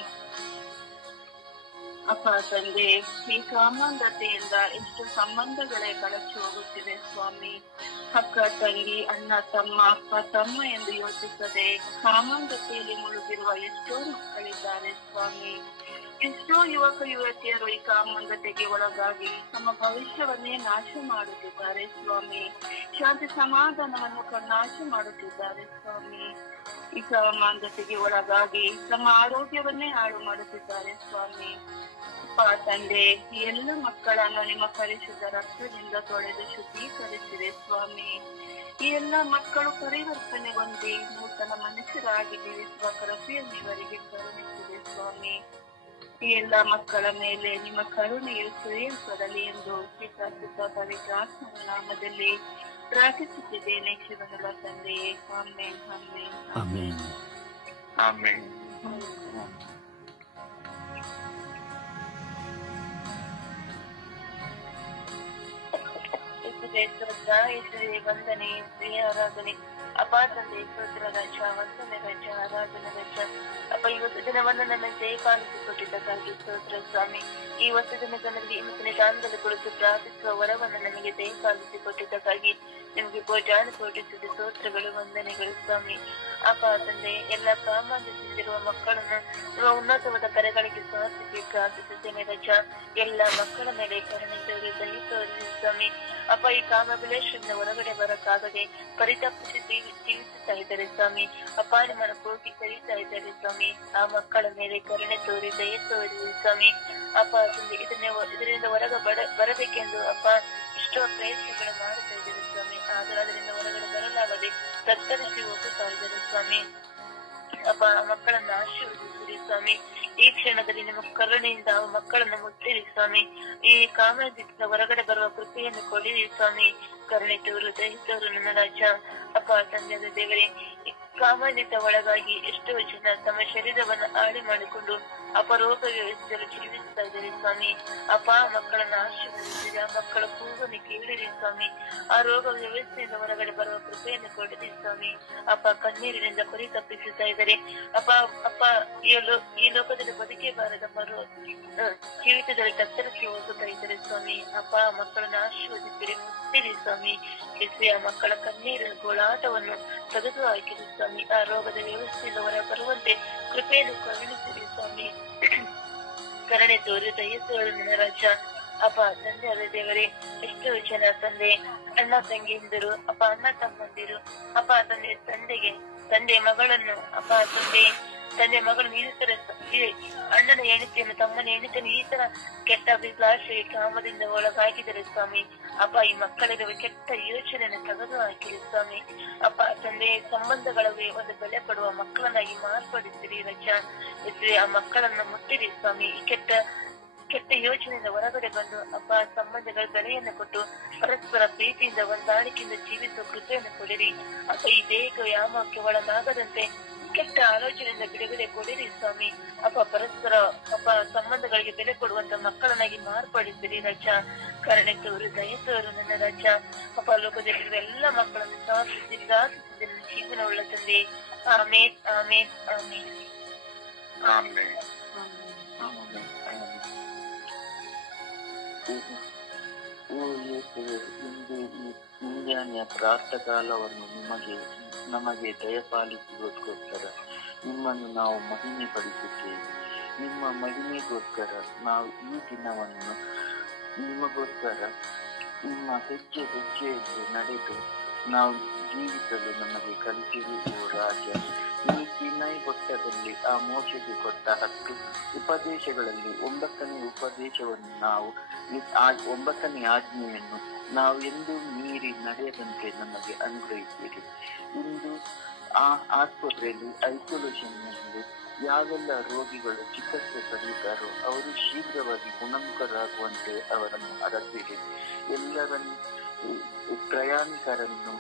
ಅಪ್ಪ ತಂದೆ, ಈ ಕಾಮಾಂಧತೆಯಿಂದ ಎಷ್ಟು ಸಂಬಂಧಗಳೇ ಕಳಚಿ ಹೋಗುತ್ತಿದೆ ಸ್ವಾಮಿ. ಅಕ್ಕ ತಂಗಿ, ಅಣ್ಣ ತಮ್ಮ, ಅಪ್ಪ ತಮ್ಮ ಎಂದು ಯೋಚಿಸದೆ ಕಾಮಾಂಧತೆಯಲ್ಲಿ ಮುಳುಗಿರುವ ಎಷ್ಟೋ ಮಕ್ಕಳಿದ್ದಾರೆ ಸ್ವಾಮಿ. ಎಷ್ಟೋ ಯುವಕ ಯುವತಿಯರು ಈ ಕಾಮಾಂಧತೆಗೆ ಒಳಗಾಗಿ ತಮ್ಮ ಭವಿಷ್ಯವನ್ನೇ ನಾಶ ಮಾಡುತ್ತಿದ್ದಾರೆ ಸ್ವಾಮಿ. ಶಾಂತಿ ಸಮಾಧಾನವನ್ನು ನಾಶ ಮಾಡುತ್ತಿದ್ದಾರೆ ಸ್ವಾಮಿ. ಈ ಕಾಮಾಂಧತೆಗೆ ಒಳಗಾಗಿ ತಮ್ಮ ಆರೋಗ್ಯವನ್ನೇ ಹಾಳು ಮಾಡುತ್ತಿದ್ದಾರೆ ಸ್ವಾಮಿ. ಅಪ್ಪ ತಂದೆ, ಈ ಎಲ್ಲ ಮಕ್ಕಳನ್ನು ನಿಮ್ಮ ಪರಿಶುದ್ಧ ರಕ್ತದಿಂದ ತೊಳೆದು ಶುದ್ಧೀಕರಿಸಿದೆ ಸ್ವಾಮಿ. ಈ ಎಲ್ಲ ಮಕ್ಕಳು ಪರಿವರ್ತನೆ ಹೊಂದಿ ನೂತನ ಮನುಷ್ಯರಾಗಿ ಜೀವಿಸುವ ಕೃಪೆಯನ್ನು ಇವರಿಗೆ ಕರುಣಿಸಿದೆ ಸ್ವಾಮಿ. ಈ ಎಲ್ಲ ಮಕ್ಕಳ ಮೇಲೆ ನಿಮ್ಮ ಕರುಣೆಯು ಸುರಿಯಲ್ಪಡಲಿ ಎಂದು ಪಿತಾಸುತ ಪವಿತ್ರಾತ್ಮನ ನಾಮದಲ್ಲಿ ಪ್ರಾರ್ಥಿಸುತ್ತಿದ್ದೇನೆ ಶಿವನುಲ ತಂದೆಯೇ. Amen, amen, amen. ಆಮೆನ್. ಯೇಸುವೆ ವಂದನೆ, ಪ್ರಿಯ ಆರಾಧನೆ. ಅಪ್ಪ ತಂದೆ ಸ್ತೋತ್ರ ರಾಜ, ವಂದನೆ ರಾಜ, ಆರಾಧನೆ ರಾಜ. ಅಪ್ಪ ಇವತ್ತು ದಿನವನ್ನು ನನ್ನ ದಯಪಾಲಿಸಿಕೊಟ್ಟಿದ್ದಕ್ಕಾಗಿ ಸ್ತೋತ್ರ ಸ್ವಾಮಿ. ಈ ಹೊಸ ದಿನಗಳಲ್ಲಿ ಇವತ್ತಿನ ಕಾಲದಲ್ಲಿ ಕುಳಿತು ಪ್ರಾರ್ಥಿಸುವ ವರವನ್ನು ನನಗೆ ದಯಪಾಲಿಸಿಕೊಟ್ಟಿದ್ದಕ್ಕಾಗಿ ನಿಮಗೆ ಕೋಟಿ ಸ್ತೋತ್ರಗಳು, ವಂದನೆಗಳು ಸ್ವಾಮಿ. ಅಪ್ಪ ತಂದೆ, ಎಲ್ಲ ಕಾಮಾಂಧತೆಯಲ್ಲಿರುವ ಮಕ್ಕಳನ್ನು ನಿಮ್ಮ ಉನ್ನತವಾದ ಕರೆಗಳಿಗೆ ಸಮರ್ಪಿಸಿ ಪ್ರಾರ್ಥಿಸುತ್ತೇನೆ ರಾಜ. ಎಲ್ಲ ಮಕ್ಕಳ ಮೇಲೆ ಕರುಣೆ ತೋರಿ ದಯ ತೋರಿಸಿ ಸ್ವಾಮಿ. ಅಪ್ಪ, ಈ ಕಾಮಾಭಿಲಾಷದಿಂದ ಹೊರಗಡೆ ಬರಕ್ಕಾಗದೆ ಪರಿತಪ್ಪಿಸಿ ಜೀವಿಸುತ್ತಾ ಇದ್ದಾರೆ ಸ್ವಾಮಿ. ಅಪ್ಪ, ನಿಮ್ಮನ್ನು ಕೋಟಿ ಕರೀತಾ ಇದ್ದಾರೆ ಸ್ವಾಮಿ. ಆ ಮಕ್ಕಳ ಮೇಲೆ ಕರುಣೆ ತೋರಿ ದಯ ತೋರಿಸಿ ಸ್ವಾಮಿ. ಅಪ್ಪ ತಂದೆ, ಇದರಿಂದ ಹೊರಗೆ ಬರಬೇಕೆಂದು ಅಪ್ಪ ಎಷ್ಟೋ ಪ್ರಯತ್ನಗಳು ಮಾಡುತ್ತಾ ಇದ್ದಾರೆ ಸ್ವಾಮಿ. ಆದ್ರೆ ಅದರಿಂದ ಹೊರಗಡೆ ಬರಲಾಗದೆ ತತ್ತರಿಸಿ ಹೋಗುತ್ತಾ ಇದ್ದಾರೆ ಸ್ವಾಮಿ. ಅಪ್ಪ, ಆ ಮಕ್ಕಳನ್ನು ಆಶೀರ್ವದಿಸಿರಿ ಸ್ವಾಮಿ. ಈ ಕ್ಷಣದಲ್ಲಿ ನಿಮ್ಮ ಕರುಣೆಯಿಂದ ಆ ಮಕ್ಕಳನ್ನು ಮುಟ್ಟಿರಿ ಸ್ವಾಮಿ. ಈ ಕಾಮದಿಂದ ಹೊರಗಡೆ ಬರುವ ಕೃಪೆಯನ್ನು ಕೊಡಿರಿ ಸ್ವಾಮಿ. ಕರುಣೆ ತೋರು, ದಯ ತೋರು ನನ್ನ ರಾಜ. ಅಪ್ಪ ತಂದೆಯ ದೇವರೇ, ಕಾಮಾನ್ಯತೆ ಒಳಗಾಗಿ ಎಷ್ಟೋ ಜನ ತಮ್ಮ ಶರೀರವನ್ನು ಹಾಳಿ ಮಾಡಿಕೊಂಡು ಅಪರೋಗ ವ್ಯವಸ್ಥೆಯಲ್ಲಿ ಜೀವಿಸ್ತಾ ಇದ್ದಾರೆ ಸ್ವಾಮಿ. ಅಪ್ಪ, ಮಕ್ಕಳನ್ನ ಆಶೀರ್ವದಿಸಿರಿ. ಆ ಮಕ್ಕಳ ಕೂಗನ್ನು ಕೇಳಿರಿ ಸ್ವಾಮಿ. ಆ ರೋಗ ವ್ಯವಸ್ಥೆಯಿಂದ ಹೊರಗಡೆ ಬರುವ ಕೃಪೆಯನ್ನು ಕೊಡಿರಿ ಸ್ವಾಮಿ. ಅಪ್ಪ, ಕಣ್ಣೀರಿನಿಂದ ಪರಿತಪ್ಪಿಸುತ್ತಾ ಇದ್ದಾರೆ ಅಪ್ಪ. ಈ ಲೋಕದಲ್ಲಿ ಬದುಕೇ ಬಾರದ ಜೀವಿತದಲ್ಲಿ ತತ್ತರಿಸಿ ಹೋಗುತ್ತಾ ಇದ್ದಾರೆ ಸ್ವಾಮಿ. ಅಪ್ಪ, ಮಕ್ಕಳನ್ನ ಆಶೀರ್ವದಿಸಿರಿ, ಮುಟ್ಟಿರಿ ಸ್ವಾಮಿ. ಆ ಮಕ್ಕಳ ಕಣ್ಣೀರಿನ ಗೋಳಾಟವನ್ನು ತೆಗೆದು ಹಾಕಿರಿ ಸ್ವಾಮಿ. ಆ ರೋಗದ ವ್ಯವಸ್ಥೆಯಿಂದ ಹೊರ ಬರುವಂತೆ ಕೃಪೆಯನ್ನು ಕರುಣಿಸಿರಿ ಸ್ವಾಮಿ. ಕರುಣೆ ತೋರಿ ದಯ ತೋರಿ ನನ್ನ ರಾಜ. ಅಪ್ಪ ತಂದೆ, ಅದ ದೇವರೇ, ಎಷ್ಟೋ ಜನ ತಂದೆ, ಅಣ್ಣ ತಂಗಿಯಂದಿರು, ಅಪ್ಪ ಅಣ್ಣ ತಮ್ಮಂದಿರು, ಅಪ್ಪ ತಂದೆ ಮಗಳನ್ನು, ಅಪ್ಪ ತಂದೆ ಮಗಳನ್ನು ಈ ತರ ಅಣ್ಣನ ಹೆಂಡತಿಯನ್ನು, ತಮ್ಮನ ಹೆಂಡತಿಯನ್ನು ಈ ತರ ಕೆಟ್ಟ ಅಭಿಲಾಷೆ ಕಾಮದಿಂದ ಒಳಗಾಗಿದ್ದಾರೆ ಸ್ವಾಮಿ. ಅಪ್ಪ, ಈ ಮಕ್ಕಳಿರುವ ಕೆಟ್ಟ ಯೋಚನೆಯನ್ನು ತೆಗೆದು ಹಾಕಿರಿ ಸ್ವಾಮಿ. ಅಪ್ಪ ತಂದೆ, ಸಂಬಂಧಗಳಿಗೆ ಒಂದು ಬೆಲೆ ಕೊಡುವ ಮಕ್ಕಳನ್ನಾಗಿ ಮಾರ್ಪಡಿಸಿರಿ ರಜ. ಆ ಮಕ್ಕಳನ್ನು ಮುಟ್ಟಿರಿ ಸ್ವಾಮಿ. ಈ ಕೆಟ್ಟ ಯೋಚನೆಯಿಂದ ಹೊರಗಡೆ ಬಂದು ಅಪ್ಪ, ಸಂಬಂಧಗಳ ಬೆಲೆಯನ್ನು ಕೊಟ್ಟು ಪರಸ್ಪರ ಪ್ರೀತಿಯಿಂದ ಹೊಂದಾಣಿಕೆಯಿಂದ ಜೀವಿಸುವ ಕೃಪೆಯನ್ನು ಕೊಡಿರಿ. ಅಪ್ಪ, ಈ ದೇಹ ಯಾಮಕ್ಕೆ ಒಳಗಾಗದಂತೆ ಕೆಟ್ಟ ಆಲೋಚನೆಯಿಂದ ಬಿಡುಗಡೆ ಕೊಡಿರಿ ಸ್ವಾಮಿ. ಅಪ್ಪ, ಪರಸ್ಪರ ಸಂಬಂಧಗಳಿಗೆ ಬೆಲೆ ಕೊಡುವಂತ ಮಕ್ಕಳನ್ನಾಗಿ ಮಾರ್ಪಡಿಸಿರಿ ರಜ. ಕರುಣೆ ತೋರು, ದಯ ತೋರು ನನ್ನ ರಜ. ಅಪ್ಪ, ಲೋಕದಲ್ಲಿರುವ ಎಲ್ಲ ಮಕ್ಕಳನ್ನು ಸಮರ್ಪಿಸಿ ಪ್ರಾರ್ಥಿಸಿದ ಜೀವನ ಉಳ್ಳ ತಂದೆ. ಆಮೇನ್, ಆಮೇನ್, ಆಮೇನ್, ಆಮೆನ್. ಇಂದು ಈ ಮುಂಜಾನೆಯ ಪ್ರಾತಃಕಾಲವನ್ನು ನಮಗೆ ದಯಪಾಲಿಸಿಗೋಸ್ಕರ ನಿಮ್ಮನ್ನು ನಾವು ಮಹಿಮೆ ಪಡಿಸುತ್ತೇವೆ. ನಿಮ್ಮ ಮಹಿಮೆಗೋಸ್ಕರ ನಾವು ಈ ದಿನವನ್ನು ನಿಮಗೋಸ್ಕರ ನಿಮ್ಮ ಹೆಜ್ಜೆಯಲ್ಲಿ ನಡೆದು ನಾವು ಜೀವಿಸಲು ನಮಗೆ ಕಲಿಸಿರುವ ರಾಜ. ಈ ಸಿನಾಯಿ ಬೆಟ್ಟದಲ್ಲಿ ಆ ಮೋಶೆಗೆ ಕೊಟ್ಟ 10 ಉಪದೇಶಗಳಲ್ಲಿ 9ನೇ ಉಪದೇಶವನ್ನು ನಾವು 9ನೇ ಆಜ್ಞೆಯನ್ನು ನಾವು ಎಂದೂ ಮೀರಿ ನಡೆಯದಂತೆ ನಮಗೆ ಅನುಗ್ರಹಿಸಿರಿ. ಇಂದು ಆ ಆಸ್ಪತ್ರೆಯಲ್ಲಿ ಐಸೋಲೇಷನ್ ನಲ್ಲಿ ಯಾವೆಲ್ಲ ರೋಗಿಗಳು ಚಿಕಿತ್ಸೆ ಪಡೆಯುತ್ತಾರೋ ಅವರು ಶೀಘ್ರವಾಗಿ ಗುಣಮುಖರಾಗುವಂತೆ ಅವರನ್ನು ಅರಸಿರಿ. ಎಲ್ಲರನ್ನು ಪ್ರಯಾಣಿಕರನ್ನು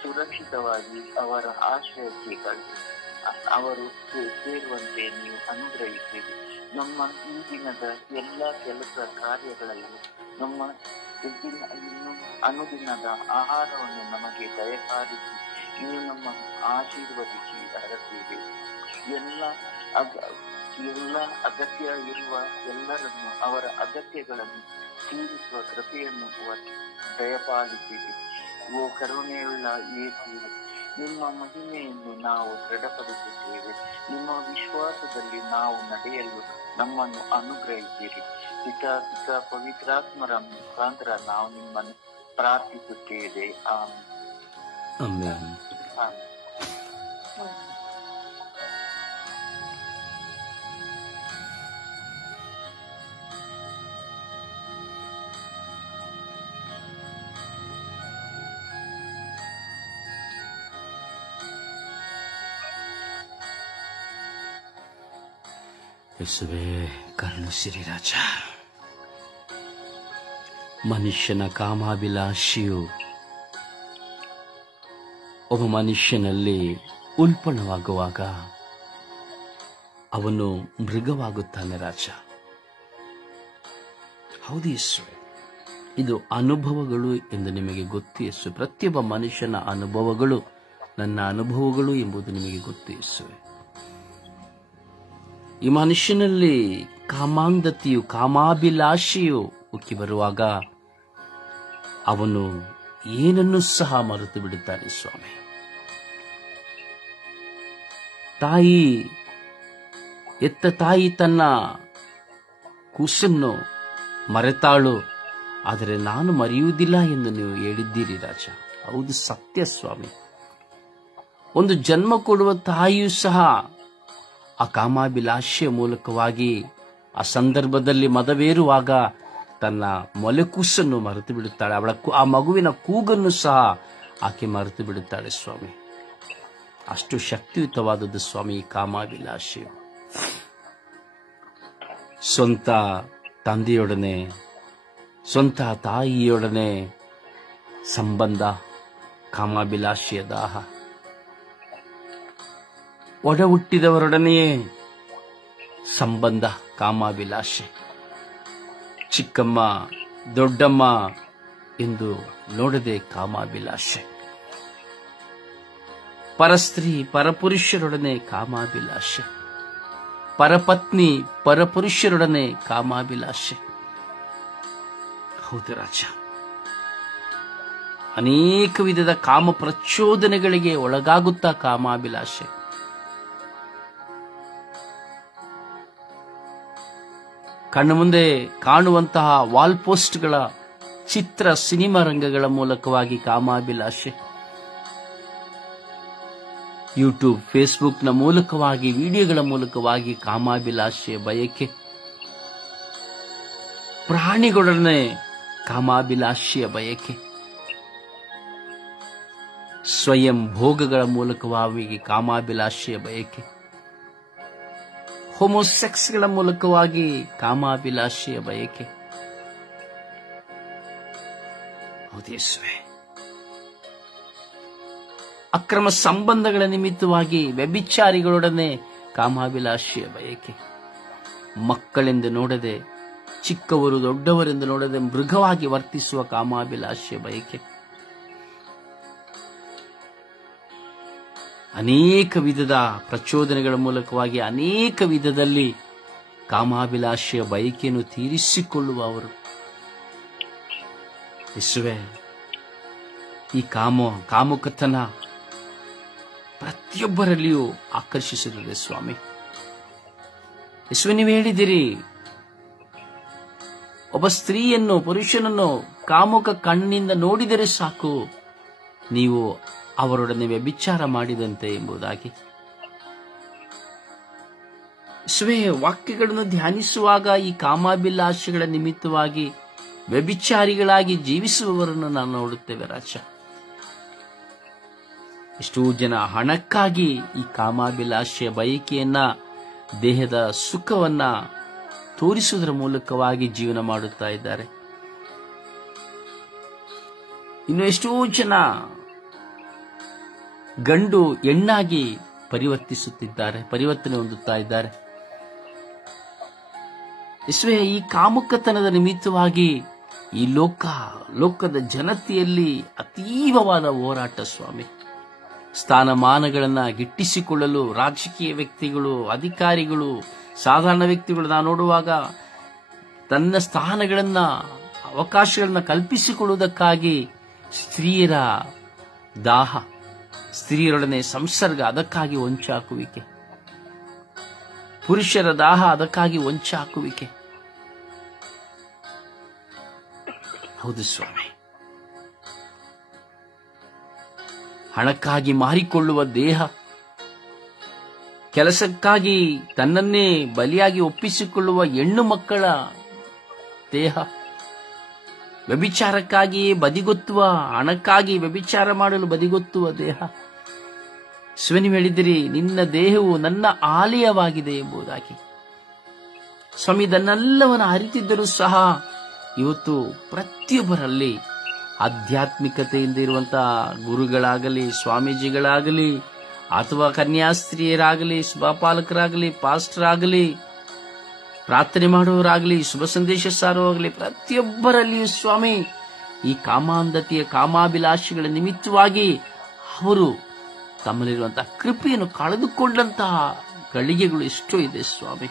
ಸುರಕ್ಷಿತವಾಗಿ ಅವರ ಆಶ್ರಯಕ್ಕೆ ಕಳಿಸಿ ಅವರು ಸೇರುವಂತೆ ನೀವು ಅನುಗ್ರಹಿಸಿರಿ. ನಮ್ಮ ಈ ದಿನದ ಎಲ್ಲ ಕೆಲಸ ಕಾರ್ಯಗಳಲ್ಲಿ ನಮ್ಮ ಇನ್ನು ಅನುದಿನದ ಆಹಾರವನ್ನು ನಮಗೆ ದಯಪಾಲಿಸಿ ನೀವು ನಮ್ಮ ಆಶೀರ್ವದಿಸಿ ಹರತೀರಿ. ಎಲ್ಲ ಅಗತ್ಯ ಇರುವ ಎಲ್ಲರನ್ನು ಅವರ ಅಗತ್ಯಗಳನ್ನು ತೀರಿಸುವ ಕೃಪೆಯನ್ನು ದಯಪಾಲಿಸಿರಿ. ಓ ಕರುಣೆಯುಳ್ಳ ಯೇಸುವೆ, ನಿಮ್ಮ ಮಹಿಮೆಯನ್ನು ನಾವು ದೃಢಪಡಿಸುತ್ತೇವೆ. ನಿಮ್ಮ ವಿಶ್ವಾಸದಲ್ಲಿ ನಾವು ನಡೆಯಲು ನಮ್ಮನ್ನು ಅನುಗ್ರಹಿಸಿರಿ. ಪಿತಾ ಪವಿತ್ರಾತ್ಮರ ಮುಖಾಂತರ ನಾವು ನಿಮ್ಮನ್ನು ಪ್ರಾರ್ಥಿಸುತ್ತೇವೆ. ಆಮೆನ್. ಯೇಸುವೇ, ಕರುಣಿಸಿರಿ ರಾಜ. ಮನುಷ್ಯನ ಕಾಮಾಭಿಲಾಷೆಯು ಒಬ್ಬ ಮನುಷ್ಯನಲ್ಲಿ ಉಲ್ಪಣವಾಗುವಾಗ ಅವನು ಮೃಗವಾಗುತ್ತಾನೆ ರಾಜ. ಹೌದು ಯೇಸುವೆ, ಇದು ಅನುಭವಗಳು ಎಂದು ನಿಮಗೆ ಗೊತ್ತು ಯೇಸು. ಪ್ರತಿಯೊಬ್ಬ ಮನುಷ್ಯನ ಅನುಭವಗಳು ನನ್ನ ಅನುಭವಗಳು ಎಂಬುದು ನಿಮಗೆ ಗೊತ್ತು ಯೇಸುವೆ. ಈ ಮನುಷ್ಯನಲ್ಲಿ ಕಾಮಾಂಧತೆಯು ಕಾಮಾಭಿಲಾಷೆಯು ಉಕ್ಕಿ ಬರುವಾಗ ಅವನು ಏನನ್ನು ಸಹ ಮರೆತು ಬಿಡುತ್ತಾನೆ ಸ್ವಾಮಿ. ತಾಯಿ ತನ್ನ ಕೂಸನ್ನು ಮರೆತಾಳು, ಆದರೆ ನಾನು ಮರೆಯುವುದಿಲ್ಲ ಎಂದು ನೀವು ಹೇಳಿದ್ದೀರಿ ರಾಜ. ಹೌದು, ಸತ್ಯ ಸ್ವಾಮಿ. ಒಂದು ಜನ್ಮ ಕೊಡುವ ತಾಯಿಯೂ ಸಹ ಆ ಕಾಮಾಭಿಲಾಷೆಯ ಮೂಲಕವಾಗಿ ಆ ಸಂದರ್ಭದಲ್ಲಿ ಮದವೇರುವಾಗ ತನ್ನ ಮೊಲೆಕೂಸನ್ನು ಮರೆತು ಬಿಡುತ್ತಾಳೆ. ಆ ಮಗುವಿನ ಕೂಗನ್ನು ಸಹ ಆಕೆ ಮರೆತು ಬಿಡುತ್ತಾಳೆ ಸ್ವಾಮಿ. ಅಷ್ಟು ಶಕ್ತಿಯುತವಾದದ್ದು ಸ್ವಾಮಿ ಈ ಕಾಮಾಭಿಲಾಷೆಯು. ಸ್ವಂತ ತಂದೆಯೊಡನೆ, ಸ್ವಂತ ತಾಯಿಯೊಡನೆ ಸಂಬಂಧ ಕಾಮಾಭಿಲಾಷೆಯ ದಾಹ. ಒಡ ಹುಟ್ಟಿದವರೊಡನೆಯೇ ಸಂಬಂಧ ಕಾಮಾಭಿಲಾಷೆ. ಚಿಕ್ಕಮ್ಮ ದೊಡ್ಡಮ್ಮ ಎಂದು ನೋಡದೆ ಕಾಮಾಭಿಲಾಷೆ. ಪರಸ್ತ್ರೀ ಪರಪುರುಷರೊಡನೆ ಕಾಮಾಭಿಲಾಷೆ. ಪರಪತ್ನಿ ಪರಪುರುಷರೊಡನೆ ಕಾಮಾಭಿಲಾಷೆ. ಹೌದು ರಾಜ, ಅನೇಕ ವಿಧದ ಕಾಮ ಪ್ರಚೋದನೆಗಳಿಗೆ ಒಳಗಾಗುತ್ತಾ ಕಾಮಾಭಿಲಾಷೆ. ಕಣ್ಣು ಮುಂದೆ ಕಾಣುವಂತಹ ವಾಲ್ ಪೋಸ್ಟ್ಗಳ ಚಿತ್ರ ಸಿನಿಮಾ ರಂಗಗಳ ಮೂಲಕವಾಗಿ ಕಾಮಾಭಿಲಾಷೆ. ಯೂಟ್ಯೂಬ್ ಫೇಸ್ಬುಕ್ನ ಮೂಲಕವಾಗಿ ವಿಡಿಯೋಗಳ ಮೂಲಕವಾಗಿ ಕಾಮಾಭಿಲಾಷೆಯ ಬಯಕೆ. ಪ್ರಾಣಿಗಳೊಡನೆ ಕಾಮಾಭಿಲಾಷೆಯ ಬಯಕೆ. ಸ್ವಯಂ ಭೋಗಗಳ ಮೂಲಕವಾಗಿ ಕಾಮಾಭಿಲಾಷೆಯ ಬಯಕೆ. ಹೋಮೋಸೆಕ್ಸ್ಗಳ ಮೂಲಕವಾಗಿ ಕಾಮಾಭಿಲಾಷೆಯ ಬಯಕೆ. ಹೌದೇಸುವೆ, ಅಕ್ರಮ ಸಂಬಂಧಗಳ ನಿಮಿತ್ತವಾಗಿ ವ್ಯಭಿಚಾರಿಗಳೊಡನೆ ಕಾಮಾಭಿಲಾಷೆಯ ಬಯಕೆ. ಮಕ್ಕಳೆಂದು ನೋಡದೆ, ಚಿಕ್ಕವರು ದೊಡ್ಡವರೆಂದು ನೋಡದೆ ಮೃಗವಾಗಿ ವರ್ತಿಸುವ ಕಾಮಾಭಿಲಾಷೆಯ ಬಯಕೆ. ಅನೇಕ ವಿಧದ ಪ್ರಚೋದನೆಗಳ ಮೂಲಕವಾಗಿ ಅನೇಕ ವಿಧದಲ್ಲಿ ಕಾಮಾಭಿಲಾಷೆಯ ಬಯಕೆಯನ್ನು ತೀರಿಸಿಕೊಳ್ಳುವವರು. ಯೇಸುವೆ, ಈ ಕಾಮುಕತನ ಪ್ರತಿಯೊಬ್ಬರಲ್ಲಿಯೂ ಆಕರ್ಷಿಸುತ್ತದೆ ಸ್ವಾಮಿ. ಯೇಸುವೆ, ನೀವು ಹೇಳಿದಿರಿ, ಒಬ್ಬ ಸ್ತ್ರೀಯನ್ನು ಪುರುಷನನ್ನು ಕಾಮುಕ ಕಣ್ಣಿನಿಂದ ನೋಡಿದರೆ ಸಾಕು, ನೀವು ಅವರೊಡನೆ ವ್ಯಭಿಚಾರ ಮಾಡಿದಂತೆ ಎಂಬುದಾಗಿ. ಯೇಸುವೆ, ವಾಕ್ಯಗಳನ್ನು ಧ್ಯಾನಿಸುವಾಗ ಈ ಕಾಮಾಭಿಲಾಷೆಗಳ ನಿಮಿತ್ತವಾಗಿ ವ್ಯಭಿಚಾರಿಗಳಾಗಿ ಜೀವಿಸುವವರನ್ನು ನಾವು ನೋಡುತ್ತೇವೆ ರಾಜ. ಎಷ್ಟೋ ಜನ ಹಣಕ್ಕಾಗಿ ಈ ಕಾಮಾಭಿಲಾಷೆಯ ಬಯಕೆಯನ್ನ, ದೇಹದ ಸುಖವನ್ನ ತೋರಿಸುವುದರ ಮೂಲಕವಾಗಿ ಜೀವನ ಮಾಡುತ್ತಾ ಇದ್ದಾರೆ. ಇನ್ನು ಎಷ್ಟೋ ಜನ ಗಂಡು ಹೆಣ್ಣಾಗಿ ಪರಿವರ್ತಿಸುತ್ತಿದ್ದಾರೆ, ಪರಿವರ್ತನೆ ಹೊಂದುತ್ತಾ ಇದ್ದಾರೆ. ಯೇಸುವೇ, ಈ ಕಾಮುಕತನದ ನಿಮಿತ್ತವಾಗಿ ಈ ಲೋಕದ ಜನತೆಯಲ್ಲಿ ಅತೀವವಾದ ಹೋರಾಟ ಸ್ವಾಮಿ. ಸ್ಥಾನಮಾನಗಳನ್ನ ಗಿಟ್ಟಿಸಿಕೊಳ್ಳಲು ರಾಜಕೀಯ ವ್ಯಕ್ತಿಗಳು, ಅಧಿಕಾರಿಗಳು, ಸಾಧಾರಣ ವ್ಯಕ್ತಿಗಳು ನಾವು ನೋಡುವಾಗ ತನ್ನ ಸ್ಥಾನಗಳನ್ನ, ಅವಕಾಶಗಳನ್ನ ಕಲ್ಪಿಸಿಕೊಳ್ಳುವುದಕ್ಕಾಗಿ ಸ್ತ್ರೀಯರ ದಾಹ, ಸ್ತ್ರೀಯರೊಡನೆ ಸಂಸರ್ಗ, ಅದಕ್ಕಾಗಿ ಹೊಂಚಾಕುವಿಕೆ, ಪುರುಷರ ದಾಹ, ಅದಕ್ಕಾಗಿ ಹೊಂಚಾಕುವಿಕೆ. ಹೌದು ಸ್ವಾಮಿ, ಹಣಕ್ಕಾಗಿ ಮಾರಿಕೊಳ್ಳುವ ದೇಹ, ಕೆಲಸಕ್ಕಾಗಿ ತನ್ನನ್ನೇ ಬಲಿಯಾಗಿ ಒಪ್ಪಿಸಿಕೊಳ್ಳುವ ಹೆಣ್ಣು ಮಕ್ಕಳ ದೇಹ, ವ್ಯಭಿಚಾರಕ್ಕಾಗಿ ಬದಿಗೊತ್ತುವ, ಹಣಕ್ಕಾಗಿ ವ್ಯಭಿಚಾರ ಮಾಡಲು ಬದಿಗೊತ್ತುವ ದೇಹ. ನೀವು ಹೇಳಿದಿರಿ, ನಿನ್ನ ದೇಹವು ನನ್ನ ಆಲಯವಾಗಿದೆ ಎಂಬುದಾಗಿ. ಸ್ವಾಮಿ, ಇದನ್ನೆಲ್ಲವನ್ನು ಅರಿತಿದ್ದರೂ ಸಹ ಇವತ್ತು ಪ್ರತಿಯೊಬ್ಬರಲ್ಲಿ ಆಧ್ಯಾತ್ಮಿಕತೆಯಿಂದ ಇರುವಂತಹ ಗುರುಗಳಾಗಲಿ, ಸ್ವಾಮೀಜಿಗಳಾಗಲಿ, ಅಥವಾ ಕನ್ಯಾಸ್ತ್ರೀಯರಾಗಲಿ, ಶುಭಪಾಲಕರಾಗಲಿ, ಪಾಸ್ಟರ್ ಆಗಲಿ, ಪ್ರಾರ್ಥನೆ ಮಾಡುವವರಾಗಲಿ, ಶುಭ ಸಂದೇಶ ಸಾರುವಾಗಲಿ, ಪ್ರತಿಯೊಬ್ಬರಲ್ಲಿಯೂ ಸ್ವಾಮಿ ಈ ಕಾಮಾಂಧತೆಯ, ಕಾಮಾಭಿಲಾಷೆಗಳ ನಿಮಿತ್ತವಾಗಿ ಅವರು ತಮ್ಮಲ್ಲಿರುವಂತಹ ಕೃಪೆಯನ್ನು ಕಳೆದುಕೊಂಡಂತಹ ಗಳಿಗೆಗಳು ಎಷ್ಟೋ ಇದೆ ಸ್ವಾಮಿ.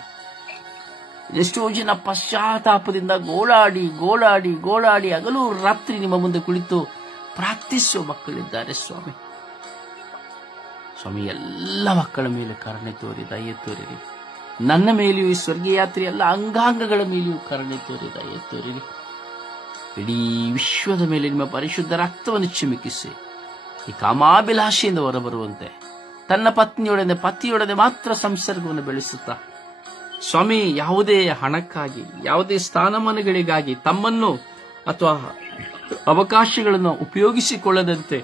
ಎಷ್ಟೋ ಜನ ಪಶ್ಚಾತ್ತಾಪದಿಂದ ಗೋಳಾಡಿ ಗೋಳಾಡಿ ಗೋಳಾಡಿ ಹಗಲು ರಾತ್ರಿ ನಿಮ್ಮ ಮುಂದೆ ಕುಳಿತು ಪ್ರಾರ್ಥಿಸುವ ಮಕ್ಕಳಿದ್ದಾರೆ ಸ್ವಾಮಿ. ಸ್ವಾಮಿ, ಎಲ್ಲ ಮಕ್ಕಳ ಮೇಲೆ ಕರುಣೆ ತೋರಿ, ದಯೆ ತೋರಿರಿ. ನನ್ನ ಮೇಲೆಯೂ ಈ ಸ್ವರ್ಗೀಯ ಯಾತ್ರೆ ಎಲ್ಲ ಅಂಗಾಂಗಗಳ ಮೇಲೆಯೂ ಕರುಣೆ ತೋರಿ, ದಯೆ ತೋರಿರಿ. ಇಡೀ ವಿಶ್ವದ ಮೇಲೆ ನಿಮ್ಮ ಪರಿಶುದ್ಧ ರಕ್ತವನ್ನು ಚಿಮುಕಿಸಿ ಈ ಕಾಮಾಭಿಲಾಷೆಯಿಂದ ಹೊರಬರುವಂತೆ, ತನ್ನ ಪತಿಯೊಡನೆ ಮಾತ್ರ ಸಂಸರ್ಗವನ್ನು ಬೆಳೆಸುತ್ತಾ ಸ್ವಾಮಿ, ಯಾವುದೇ ಹಣಕ್ಕಾಗಿ, ಯಾವುದೇ ಸ್ಥಾನಮಾನಗಳಿಗಾಗಿ ತಮ್ಮನ್ನು ಅಥವಾ ಅವಕಾಶಗಳನ್ನು ಉಪಯೋಗಿಸಿಕೊಳ್ಳದಂತೆ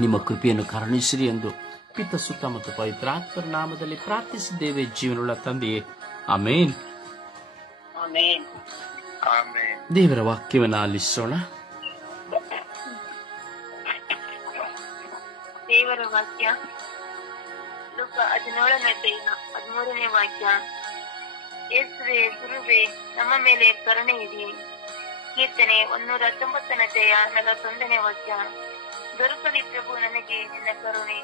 ನಿಮ್ಮ ಕೃಪೆಯನ್ನು ಕರುಣಿಸಿರಿ ಎಂದು ಪಿತ, ಸುತ್ತ ಮತ್ತು ಪವಿತ್ರಾತ್ಮರ ನಾಮದಲ್ಲಿ ಪ್ರಾರ್ಥಿಸಿದ್ದೇವೆ ಜೀವನವುಳ್ಳ ತಂದೆಯೇ, ಆಮೇನ್. ದೇವರ ವಾಕ್ಯವನ್ನು ಆಲಿಸೋಣ. ದೇವರ ವಾಕ್ಯ ಲೂಕ 17:13 ವಾಕ್ಯ. ಯೇಸುವೇ, ಗುರುವೇ, ನಮ್ಮ ಮೇಲೆ ಕರುಣೆ ಇರಿ. ಕೀರ್ತನೆ 119:41 ವಾಕ್ಯ. ದೊರಕಲಿ ಪ್ರಭು ನನಗೆ ನಿನ್ನ ಕರುಣೆ,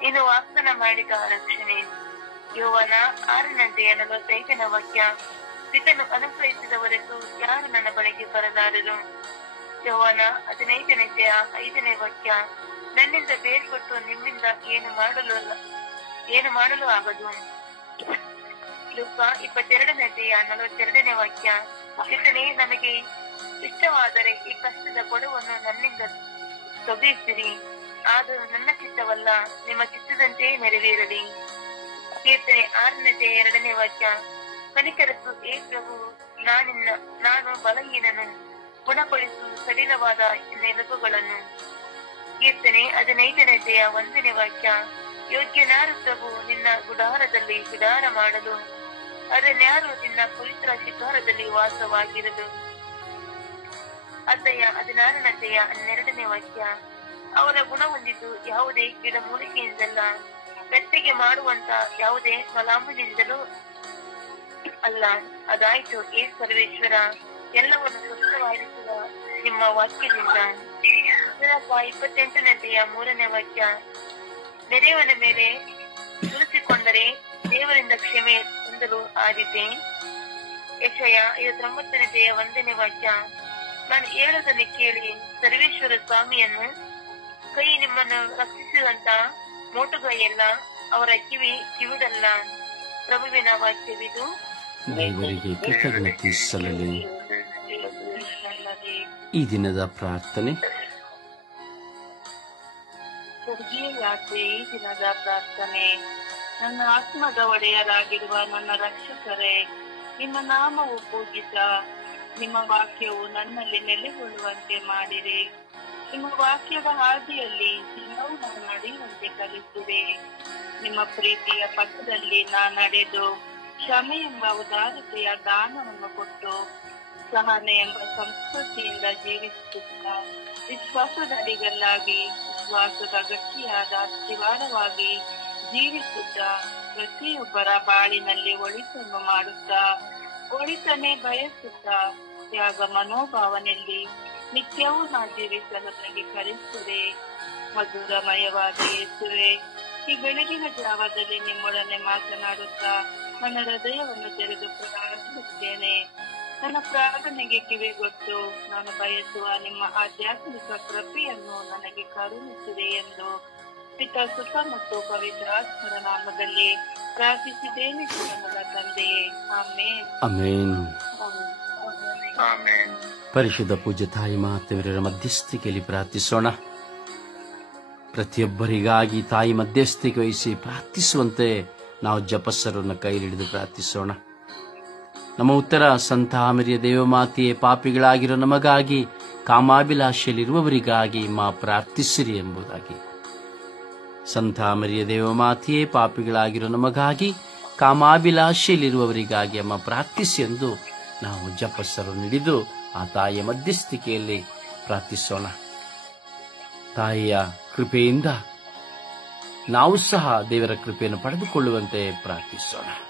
ನೀನು ವಾಗ್ದಾನ ಮಾಡಿದ ರಕ್ಷಣೆ. ಯೋವಾನ 6:45 ವಾಕ್ಯ. ಪಿತನು ಅನುಗ್ರಹಿಸಿದವರೆಗೂ ಯಾರು ನನ್ನ ಬಳಿಗೆ ಬರಲಾರರು. ಯೋವಾನ 15:5 ವಾಕ್ಯ. ನನ್ನಿಂದ ಬೇರ್ಪಟ್ಟು ನಿಮ್ಮಿಂದ ಏನು ಮಾಡಲು ಆಗದು. ಲೂಕ 22:42 ವಾಕ್ಯ. ಪಿತನೇ, ನಮಗೆ ಇಷ್ಟವಾದರೆ ಈ ಕಷ್ಟದ ಕೊಡುವನ್ನು ನನ್ನಿಂದ ತೊಗೆಯಿಸಿರಿ, ಆದರೂ ನನ್ನ ಚಿತ್ತವಲ್ಲ, ನಿಮ್ಮ ಚಿತ್ತದಂತೆ ನೆರವೇರಲಿ. ಕೀರ್ತನೆ 6:2 ವಾಕ್ಯ. ಕನಿಕರಿಸು ಏ ಪ್ರಭು, ನಾನು ಬಲಹೀನನು, ಗುಣಪಡಿಸು ಸಡಿಲವಾದ ಎಲುಬುಗಳನ್ನು. ಕೀರ್ತನೆ 15:1 ವಾಕ್ಯ. ಯೋಗ್ಯನಾರು ಪ್ರಭು ನಿನ್ನ ಗುಡಾರದಲ್ಲಿ ಗುಡಾರ ಮಾಡಲು, ಅದನ್ಯಾರು ನಿನ್ನ ಪವಿತ್ರ ಶಿಖರದಲ್ಲಿ ವಾಸವಾಗಿರಲು. ಅಧ್ಯಾಯ 16:12 ವಾಕ್ಯ. ಅವರ ಗುಣ ಹೊಂದಿದ್ದು ಯಾವುದೇ ಗಿಡಮೂಲಿಕೆಯಿಂದಲ್ಲ, ಮೆತ್ತಗೆ ಮಾಡುವಂತ ಯಾವುದೇ ಮಲಾಮಿನಿಂದಲೂ ಅಲ್ಲ. ಅದಾಯ್ತು ಏ ಸರ್ವೇಶ್ವರ, ಎಲ್ಲವನ್ನು ಸ್ವಸ್ಥವಾಗಿಸುವ ನಿಮ್ಮ ವಾಕ್ಯದಿಂದ. 28:3 ವಾಕ್ಯ. ನೆರೆಯವನ ಮೇಲೆ ಸುರಿಸಿಕೊಂಡರೆ ದೇವರಿಂದ ಕ್ಷಮೆ ಹೊಂದಲು ಆದಿತೆ. ಯೆಶಾಯ 59:1 ವಾಕ್ಯ. ನಾನು ಹೇಳುವುದನ್ನು ಕೇಳಿ ಸರ್ವೇಶ್ವರ ಸ್ವಾಮಿಯನ್ನು, ಕೈ ನಿಮ್ಮನ್ನು ರಕ್ಷಿಸುವಂತ ಮೋಟುಗೈಯಲ್ಲ, ಅವರ ಕಿವಿಡಲ್ಲ. ಪ್ರಭುವಿನ ವಾಕ್ಯವಿದು. ದೇವರಿಗೆ ಕೃತಜ್ಞತೆ ಸಲ್ಲಲಿ. ಈ ದಿನದ ಪ್ರಾರ್ಥನೆ. ಸ್ವರ್ಗೀಯ ಯಾತ್ರೆ. ಈ ದಿನದ ಪ್ರಾರ್ಥನೆ. ನನ್ನ ಆತ್ಮದ ಒಡೆಯರಾಗಿರುವ ನನ್ನ ರಕ್ಷಕರೇ, ನಿಮ್ಮ ನಾಮವು ಪೂಜಿತ, ನಿಮ್ಮ ವಾಕ್ಯವು ನನ್ನಲ್ಲಿ ನೆಲೆಗೊಳ್ಳುವಂತೆ ಮಾಡಿರಿ. ನಿಮ್ಮ ವಾಕ್ಯದ ಹಾದಿಯಲ್ಲಿ ದಿನವೂ ನಾನು ನಡೆಯುವಂತೆ ಕಲಿಸಿರಿ. ನಿಮ್ಮ ಪ್ರೀತಿಯ ಪಥದಲ್ಲಿ ನಾನು ನಡೆದು ಕ್ಷಮೆ ಎಂಬ ಉದಾರತೆಯ ದಾನವನ್ನು ಕೊಟ್ಟು ಸಹನೆ ಎಂಬ ಸಂಸ್ಕೃತಿಯಿಂದ ಜೀವಿಸುತ್ತಾ ವಿಶ್ವಾಸದ ಅಡಿಗಲ್ಲಾಗಿ, ವಿಶ್ವಾಸದ ಗಟ್ಟಿಯಾದ ಅಸ್ಥಿವಾರವಾಗಿ ಜೀವಿಸುತ್ತಾ ಪ್ರತಿಯೊಬ್ಬರ ಬಾಳಿನಲ್ಲಿ ಒಳಿತನ್ನು ಮಾಡುತ್ತಾ ಒಳಿತನ್ನೇ ಬಯಸುತ್ತಾ ತ್ಯಾಗ ಮನೋಭಾವನೆಯಲ್ಲಿ ನಿತ್ಯವೂ ನಾ ಜೀವಿಸಲು ನನಗೆ ಕಲಿಸುತ್ತದೆ. ಮಧುರಮಯವಾದ ಯೇಸುವೆ, ಈ ಬೆಳಗಿನ ಜಾವದಲ್ಲಿ ನಿಮ್ಮೊಡನೆ ಮಾತನಾಡುತ್ತಾ ನನ್ನ ಹೃದಯವನ್ನು ತೆರೆದು ಪ್ರಾರ್ಥಿಸುತ್ತೇನೆ. ನನ್ನ ಪ್ರಾರ್ಥನೆಗೆ ಕಿವಿಗೊಟ್ಟು ನಾನು ಬಯಸುವ ನಿಮ್ಮ ಆಧ್ಯಾತ್ಮಿಕ ಕೃಪೆಯನ್ನು ನನಗೆ ಕರುಣಿಸಿದೆ ಎಂದು ಪಿತಾ, ಸುತ ಮತ್ತು ಪವಿತ್ರಾತ್ಮರ ನಾಮದಲ್ಲಿ ಪ್ರಾರ್ಥಿಸಿದ್ದೇನೆ ನನ್ನ ತಂದೆಯೇ. ಆಮೇನ್. ಆಮೇನ್. ಆಮೆನ್. ಪರಿಶುದ್ಧ ಪೂಜ್ಯ ತಾಯಿ ಮಾತೆಯವರ ಮಧ್ಯಸ್ಥಿಕೆಯಲ್ಲಿ ಪ್ರಾರ್ಥಿಸೋಣ. ಪ್ರತಿಯೊಬ್ಬರಿಗಾಗಿ ತಾಯಿ ಮಧ್ಯಸ್ಥಿಕೆ ವಹಿಸಿ ಪ್ರಾರ್ಥಿಸುವಂತೆ ನಾವು ಜಪಸ್ಸರನ್ನು ಕೈಲಿಡಿದು ಪ್ರಾರ್ಥಿಸೋಣ. ನಮ್ಮ ಉತ್ತರ: ಸಂತ ಮರಿಯ ದೇವಮಾತೆಯೇ, ಪಾಪಿಗಳಾಗಿರೋ ನಮಗಾಗಿ ಕಾಮಾಭಿಲಾಷೆಯಲ್ಲಿರುವವರಿಗಾಗಿ ಮಾ ಪ್ರಾರ್ಥಿಸಿರಿ ಎಂಬುದಾಗಿ. ಸಂತ ಮರಿಯ ದೇವಮಾತೆಯೇ, ಪಾಪಿಗಳಾಗಿರೋ ನಮಗಾಗಿ ಕಾಮಾಭಿಲಾಷೆಯಲ್ಲಿರುವವರಿಗಾಗಿ ಅಮ್ಮ ಪ್ರಾರ್ಥಿಸಿ ಎಂದು ನಾವು ಜಪಸ್ಸರನ್ನು ಹಿಡಿದು ಆ ತಾಯಿಯ ಮಧ್ಯಸ್ಥಿಕೆಯಲ್ಲಿ ಪ್ರಾರ್ಥಿಸೋಣ. ತಾಯಿಯ ಕೃಪೆಯಿಂದ ನಾವು ಸಹ ದೇವರ ಕೃಪೆಯನ್ನು ಪಡೆದುಕೊಳ್ಳುವಂತೆ ಪ್ರಾರ್ಥಿಸೋಣ.